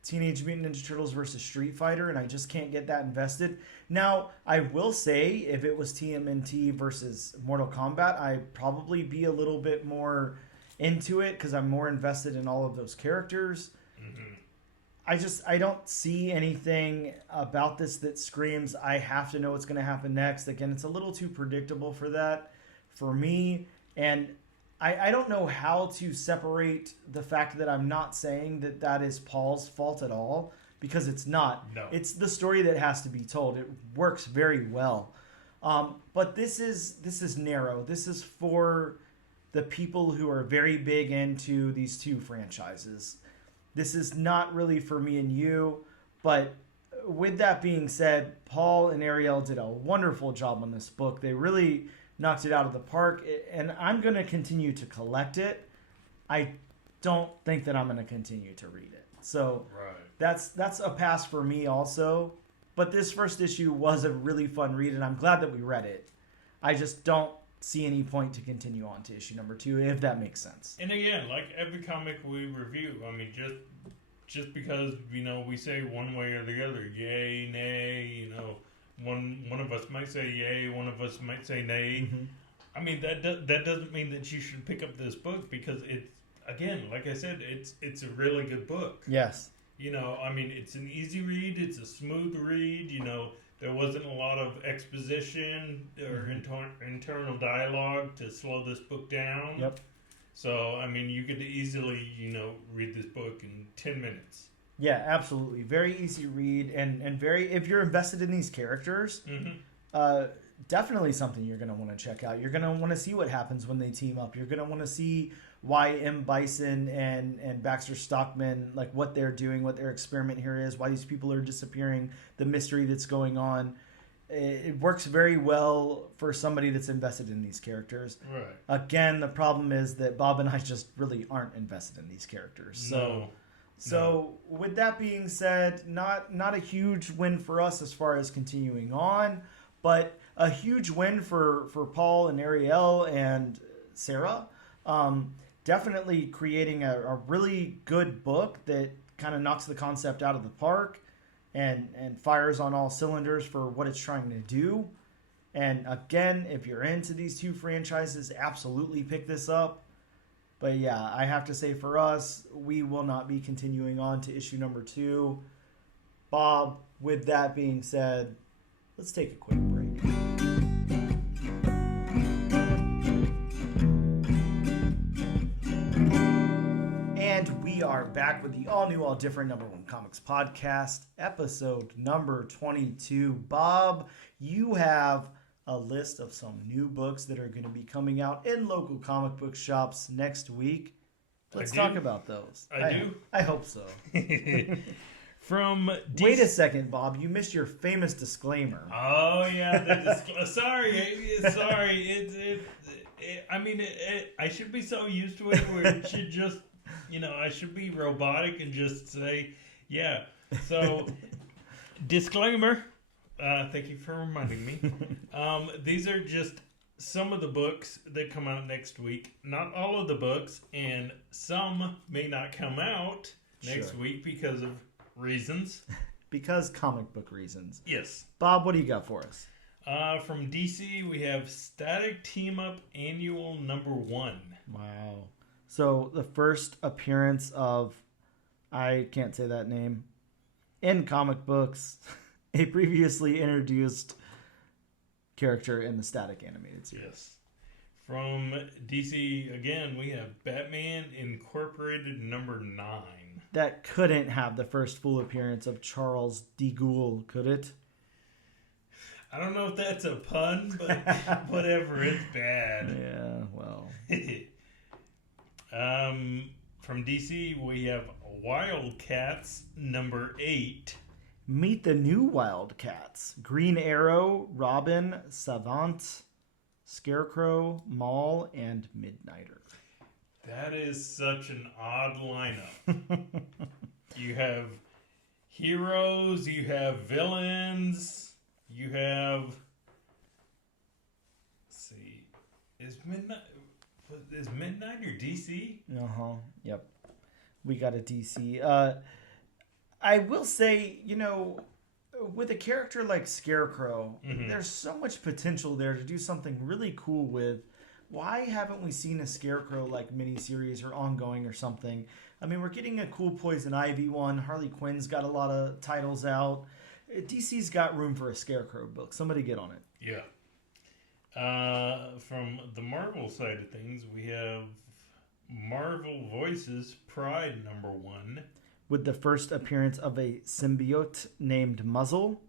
Teenage Mutant Ninja Turtles versus Street Fighter, and I just can't get that invested. Now, I will say, if it was TMNT versus Mortal Kombat, I'd probably be a little bit more into it because I'm more invested in all of those characters. I don't see anything about this that screams, I have to know what's going to happen next. Again, it's a little too predictable for that, for me. And I don't know how to separate the fact that I'm not saying that is Paul's fault at all, because it's not. No. It's the story that has to be told. It works very well. But this is narrow. This is for the people who are very big into these two franchises. This is not really for me and you, but with that being said, Paul and Ariel did a wonderful job on this book. They really knocked it out of the park, and I'm going to continue to collect it. I don't think that I'm going to continue to read it. So that's a pass for me also. But this first issue was a really fun read, and I'm glad that we read it. I just don't see any point to continue on to issue number 2, if that makes sense. And again, like every comic we review, I mean, just because, we say one way or the other, yay, nay, one of us might say yay, one of us might say nay. Mm-hmm. I mean, that doesn't mean that you should pick up this book, because it's, again, like I said, it's a really good book. Yes. I mean, it's an easy read. It's a smooth read. There wasn't a lot of exposition or internal dialogue to slow this book down. Yep. So, I mean, you could easily, read this book in 10 minutes. Yeah, absolutely. Very easy read, and very, if you're invested in these characters, definitely something you're going to want to check out. You're going to want to see what happens when they team up. You're going to want to see why M. Bison and Baxter Stockman, like what they're doing, what their experiment here is, why these people are disappearing, the mystery that's going on. It works very well for somebody that's invested in these characters. Right. Again, the problem is that Bob and I just really aren't invested in these characters. So with that being said, not a huge win for us as far as continuing on, but a huge win for Paul and Ariel and Sarah. Definitely creating a really good book that kind of knocks the concept out of the park and fires on all cylinders for what it's trying to do. And again, if you're into these two franchises, absolutely pick this up. But yeah, I have to say for us, we will not be continuing on to issue number 2. Bob, with that being said, let's take a quick break. And we are back with the all-new, all-different Number One Comics podcast, episode number 22. Bob, you have a list of some new books that are going to be coming out in local comic book shops next week. Let's talk about those. I do? I hope so. From Wait a second, Bob. You missed your famous disclaimer. Oh, yeah. Sorry. I mean, I should be so used to it where it should just... I should be robotic and just say, yeah. So, disclaimer. Thank you for reminding me. These are just some of the books that come out next week. Not all of the books, and some may not come out next week because of reasons. Because comic book reasons. Yes. Bob, what do you got for us? From DC, we have Static Team Up Annual number 1. Wow. So the first appearance of, I can't say that name, in comic books, a previously introduced character in the Static animated series. Yes. From DC, again, we have Batman Incorporated number 9. That couldn't have the first full appearance of Charles D. Guile, could it? I don't know if that's a pun, but whatever, it's bad. Yeah, well. From DC, we have Wildcats number 8. Meet the new Wildcats. Green Arrow, Robin, Savant, Scarecrow, Maul, and Midnighter. That is such an odd lineup. You have heroes, you have villains, you have... Let's see. Is Midnighter DC? Uh-huh. Yep. We got a DC. I will say, with a character like Scarecrow, there's so much potential there to do something really cool with. Why haven't we seen a Scarecrow like miniseries or ongoing or something? I mean, we're getting a cool Poison Ivy one. Harley Quinn's got a lot of titles out. DC's got room for a Scarecrow book. Somebody get on it. Yeah. From the Marvel side of things, we have Marvel Voices Pride number 1. with the first appearance of a symbiote named Muzzle,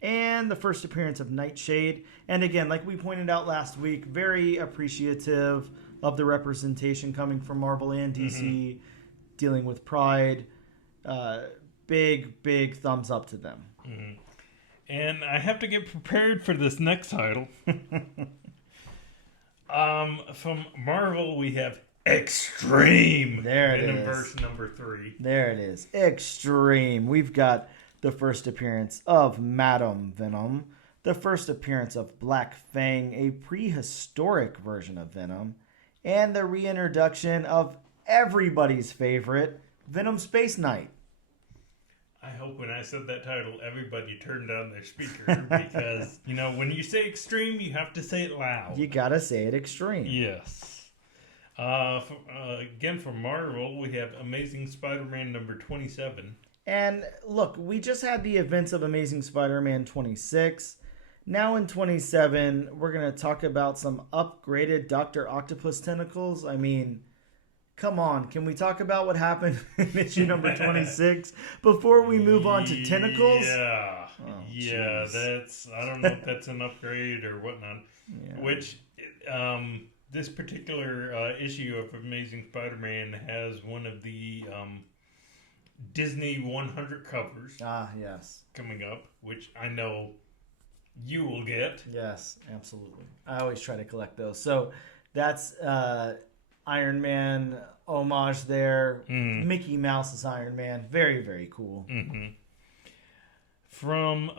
and the first appearance of Nightshade. And again, like we pointed out last week, very appreciative of the representation coming from Marvel and DC, dealing with Pride. Big thumbs up to them. And I have to get prepared for this next title. From Marvel, we have Extreme. There it is. Verse number 3. There it is. Extreme. We've got the first appearance of Madam Venom, the first appearance of Black Fang, a prehistoric version of Venom, and the reintroduction of everybody's favorite, Venom Space Knight. I hope when I said that title, everybody turned down their speaker because, you know, when you say extreme, you have to say it loud. You gotta say it extreme. Yes. Again, from Marvel, we have Amazing Spider-Man number 27. And look, we just had the events of Amazing Spider-Man 26. Now in 27, we're going to talk about some upgraded Dr. Octopus tentacles. I mean, come on. Can we talk about what happened in issue number 26 before we move on to tentacles? Yeah. Oh, yeah, geez. I don't know if that's an upgrade or whatnot. Yeah. Which, this particular issue of Amazing Spider-Man has one of the Disney 100 covers. Ah, yes. Coming up, which I know you will get. Yes, absolutely. I always try to collect those. So that's Iron Man homage there. Mickey Mouse is Iron Man. Very, very cool. From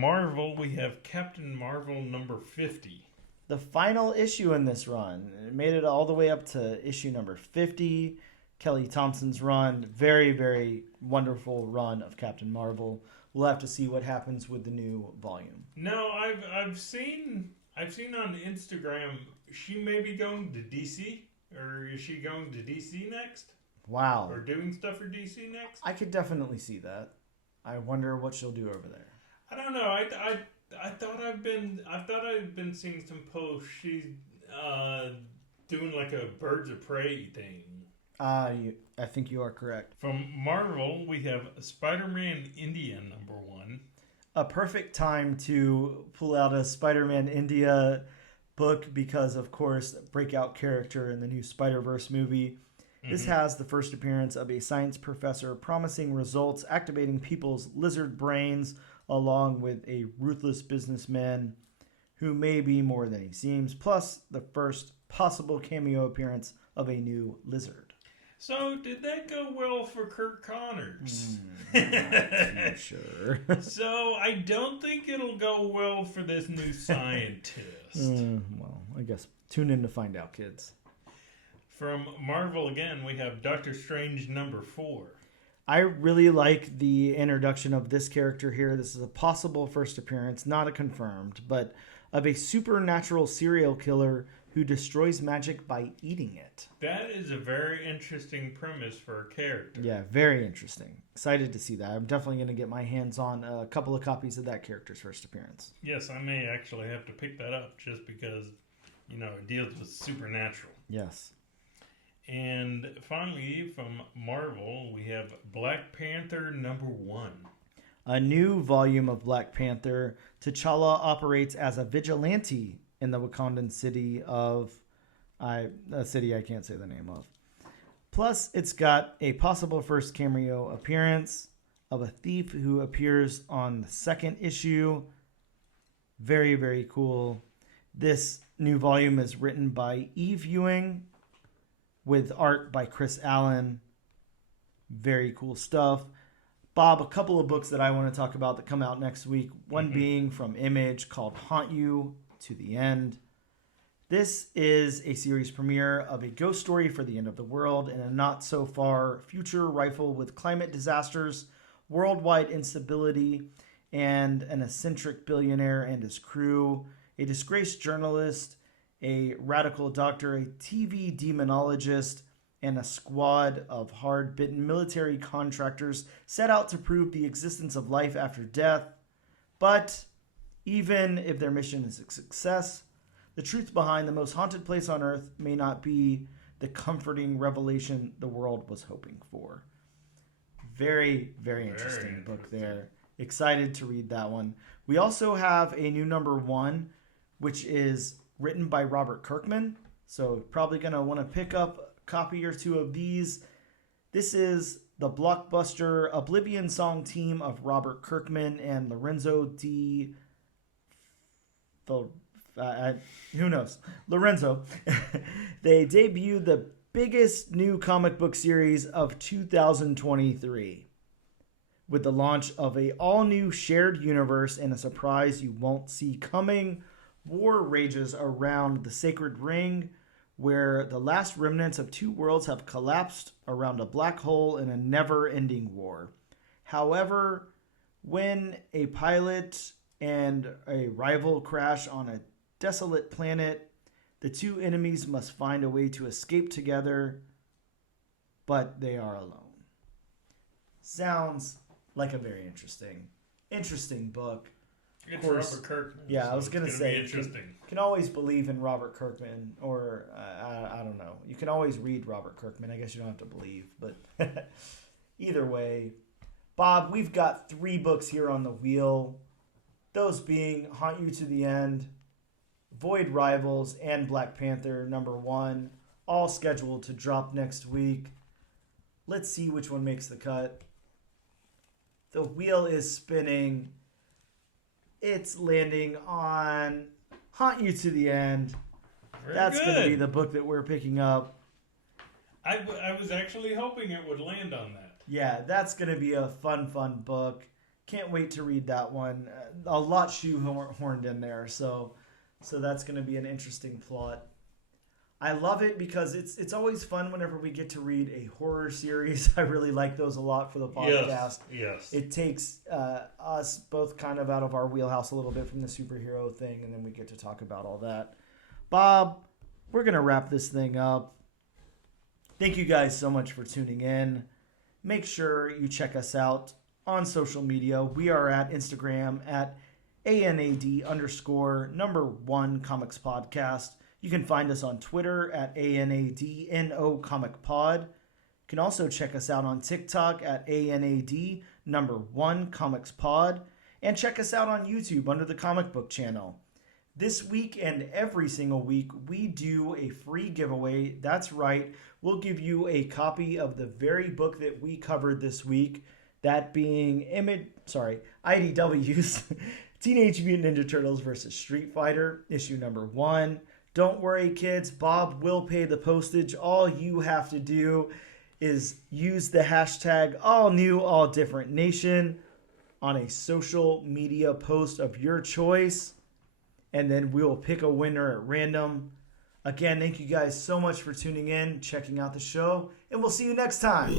Marvel, we have Captain Marvel number 50. The final issue in this run. It made it all the way up to issue number 50. Kelly Thompson's run. Very, very wonderful run of Captain Marvel. We'll have to see what happens with the new volume. No, I've seen on Instagram she may be going to DC, or is she going to DC next? Wow. Or doing stuff for DC next? I could definitely see that. I wonder what she'll do over there. I don't know. I thought I've been seeing some posts. She's doing like a Birds of Prey thing. I think you are correct. From Marvel, we have Spider-Man India number 1. A perfect time to pull out a Spider-Man India book because, of course, breakout character in the new Spider-Verse movie. This has the first appearance of a science professor promising results, activating people's lizard brains, along with a ruthless businessman who may be more than he seems, plus the first possible cameo appearance of a new lizard. So, did that go well for Kirk Connors? Not too sure. So, I don't think it'll go well for this new scientist. Well, I guess tune in to find out, kids. From Marvel again, we have Doctor Strange number 4. I really like the introduction of this character here. This is a possible first appearance, not a confirmed, but of a supernatural serial killer who destroys magic by eating it. That is a very interesting premise for a character. Yeah, very interesting. Excited to see that. I'm definitely going to get my hands on a couple of copies of that character's first appearance. Yes, I may actually have to pick that up just because, you know, it deals with supernatural. Yes. And finally, from Marvel, we have Black Panther number 1. A new volume of Black Panther. T'Challa operates as a vigilante in the Wakandan city of a city I can't say the name of. Plus, it's got a possible first cameo appearance of a thief who appears on the second issue. Very, very cool. This new volume is written by Eve Ewing with art by Chris Allen. Very cool stuff. Bob, a couple of books that I want to talk about that come out next week. One being from Image called Haunt You to the End. This is a series premiere of a ghost story for the end of the world in a not-so-far future rife with climate disasters, worldwide instability, and an eccentric billionaire and his crew, a disgraced journalist, a radical doctor, a TV demonologist, and a squad of hard-bitten military contractors set out to prove the existence of life after death. But even if their mission is a success, the truth behind the most haunted place on Earth may not be the comforting revelation the world was hoping for. Very, very interesting book there. Excited to read that one. We also have a new number 1, which is written by Robert Kirkman. So probably going to want to pick up a copy or two of these. This is the blockbuster Oblivion Song team of Robert Kirkman and Lorenzo D. Who knows? Lorenzo. They debuted the biggest new comic book series of 2023 with the launch of a all-new shared universe and a surprise you won't see coming. War rages around the Sacred Ring, where the last remnants of 2 worlds have collapsed around a black hole in a never-ending war. However, when a pilot and a rival crash on a desolate planet, the 2 enemies must find a way to escape together, but they are alone. Sounds like a very interesting book. It's Robert Kirkman. Yeah, so I was going to say, interesting. Can always believe in Robert Kirkman, or I don't know. You can always read Robert Kirkman. I guess you don't have to believe, but either way. Bob, we've got 3 books here on the wheel. Those being Haunt You to the End, Void Rivals, and Black Panther number 1, all scheduled to drop next week. Let's see which one makes the cut. The wheel is spinning. It's landing on Haunt You to the End. That's going to be the book that we're picking up. I was actually hoping it would land on that. Yeah, that's going to be a fun book. Can't wait to read that one. A lot shoehorned in there, so that's going to be an interesting plot. I love it because it's always fun whenever we get to read a horror series. I really like those a lot for the podcast. Yes. It takes us both kind of out of our wheelhouse a little bit from the superhero thing, and then we get to talk about all that. Bob, we're going to wrap this thing up. Thank you guys so much for tuning in. Make sure you check us out on social media. We are at Instagram at ANAD_1 Comics Podcast. You can find us on Twitter at ANADNO Comic Pod. You can also check us out on TikTok at ANAD1 Comics Pod. And check us out on YouTube under the Comic Book Channel. This week and every single week, we do a free giveaway. That's right. We'll give you a copy of the very book that we covered this week. That being IDW's Teenage Mutant Ninja Turtles vs. Street Fighter, issue number 1. Don't worry, kids. Bob will pay the postage. All you have to do is use the hashtag AllNewAllDifferentNation on a social media post of your choice, and then we'll pick a winner at random. Again, thank you guys so much for tuning in, checking out the show, and we'll see you next time.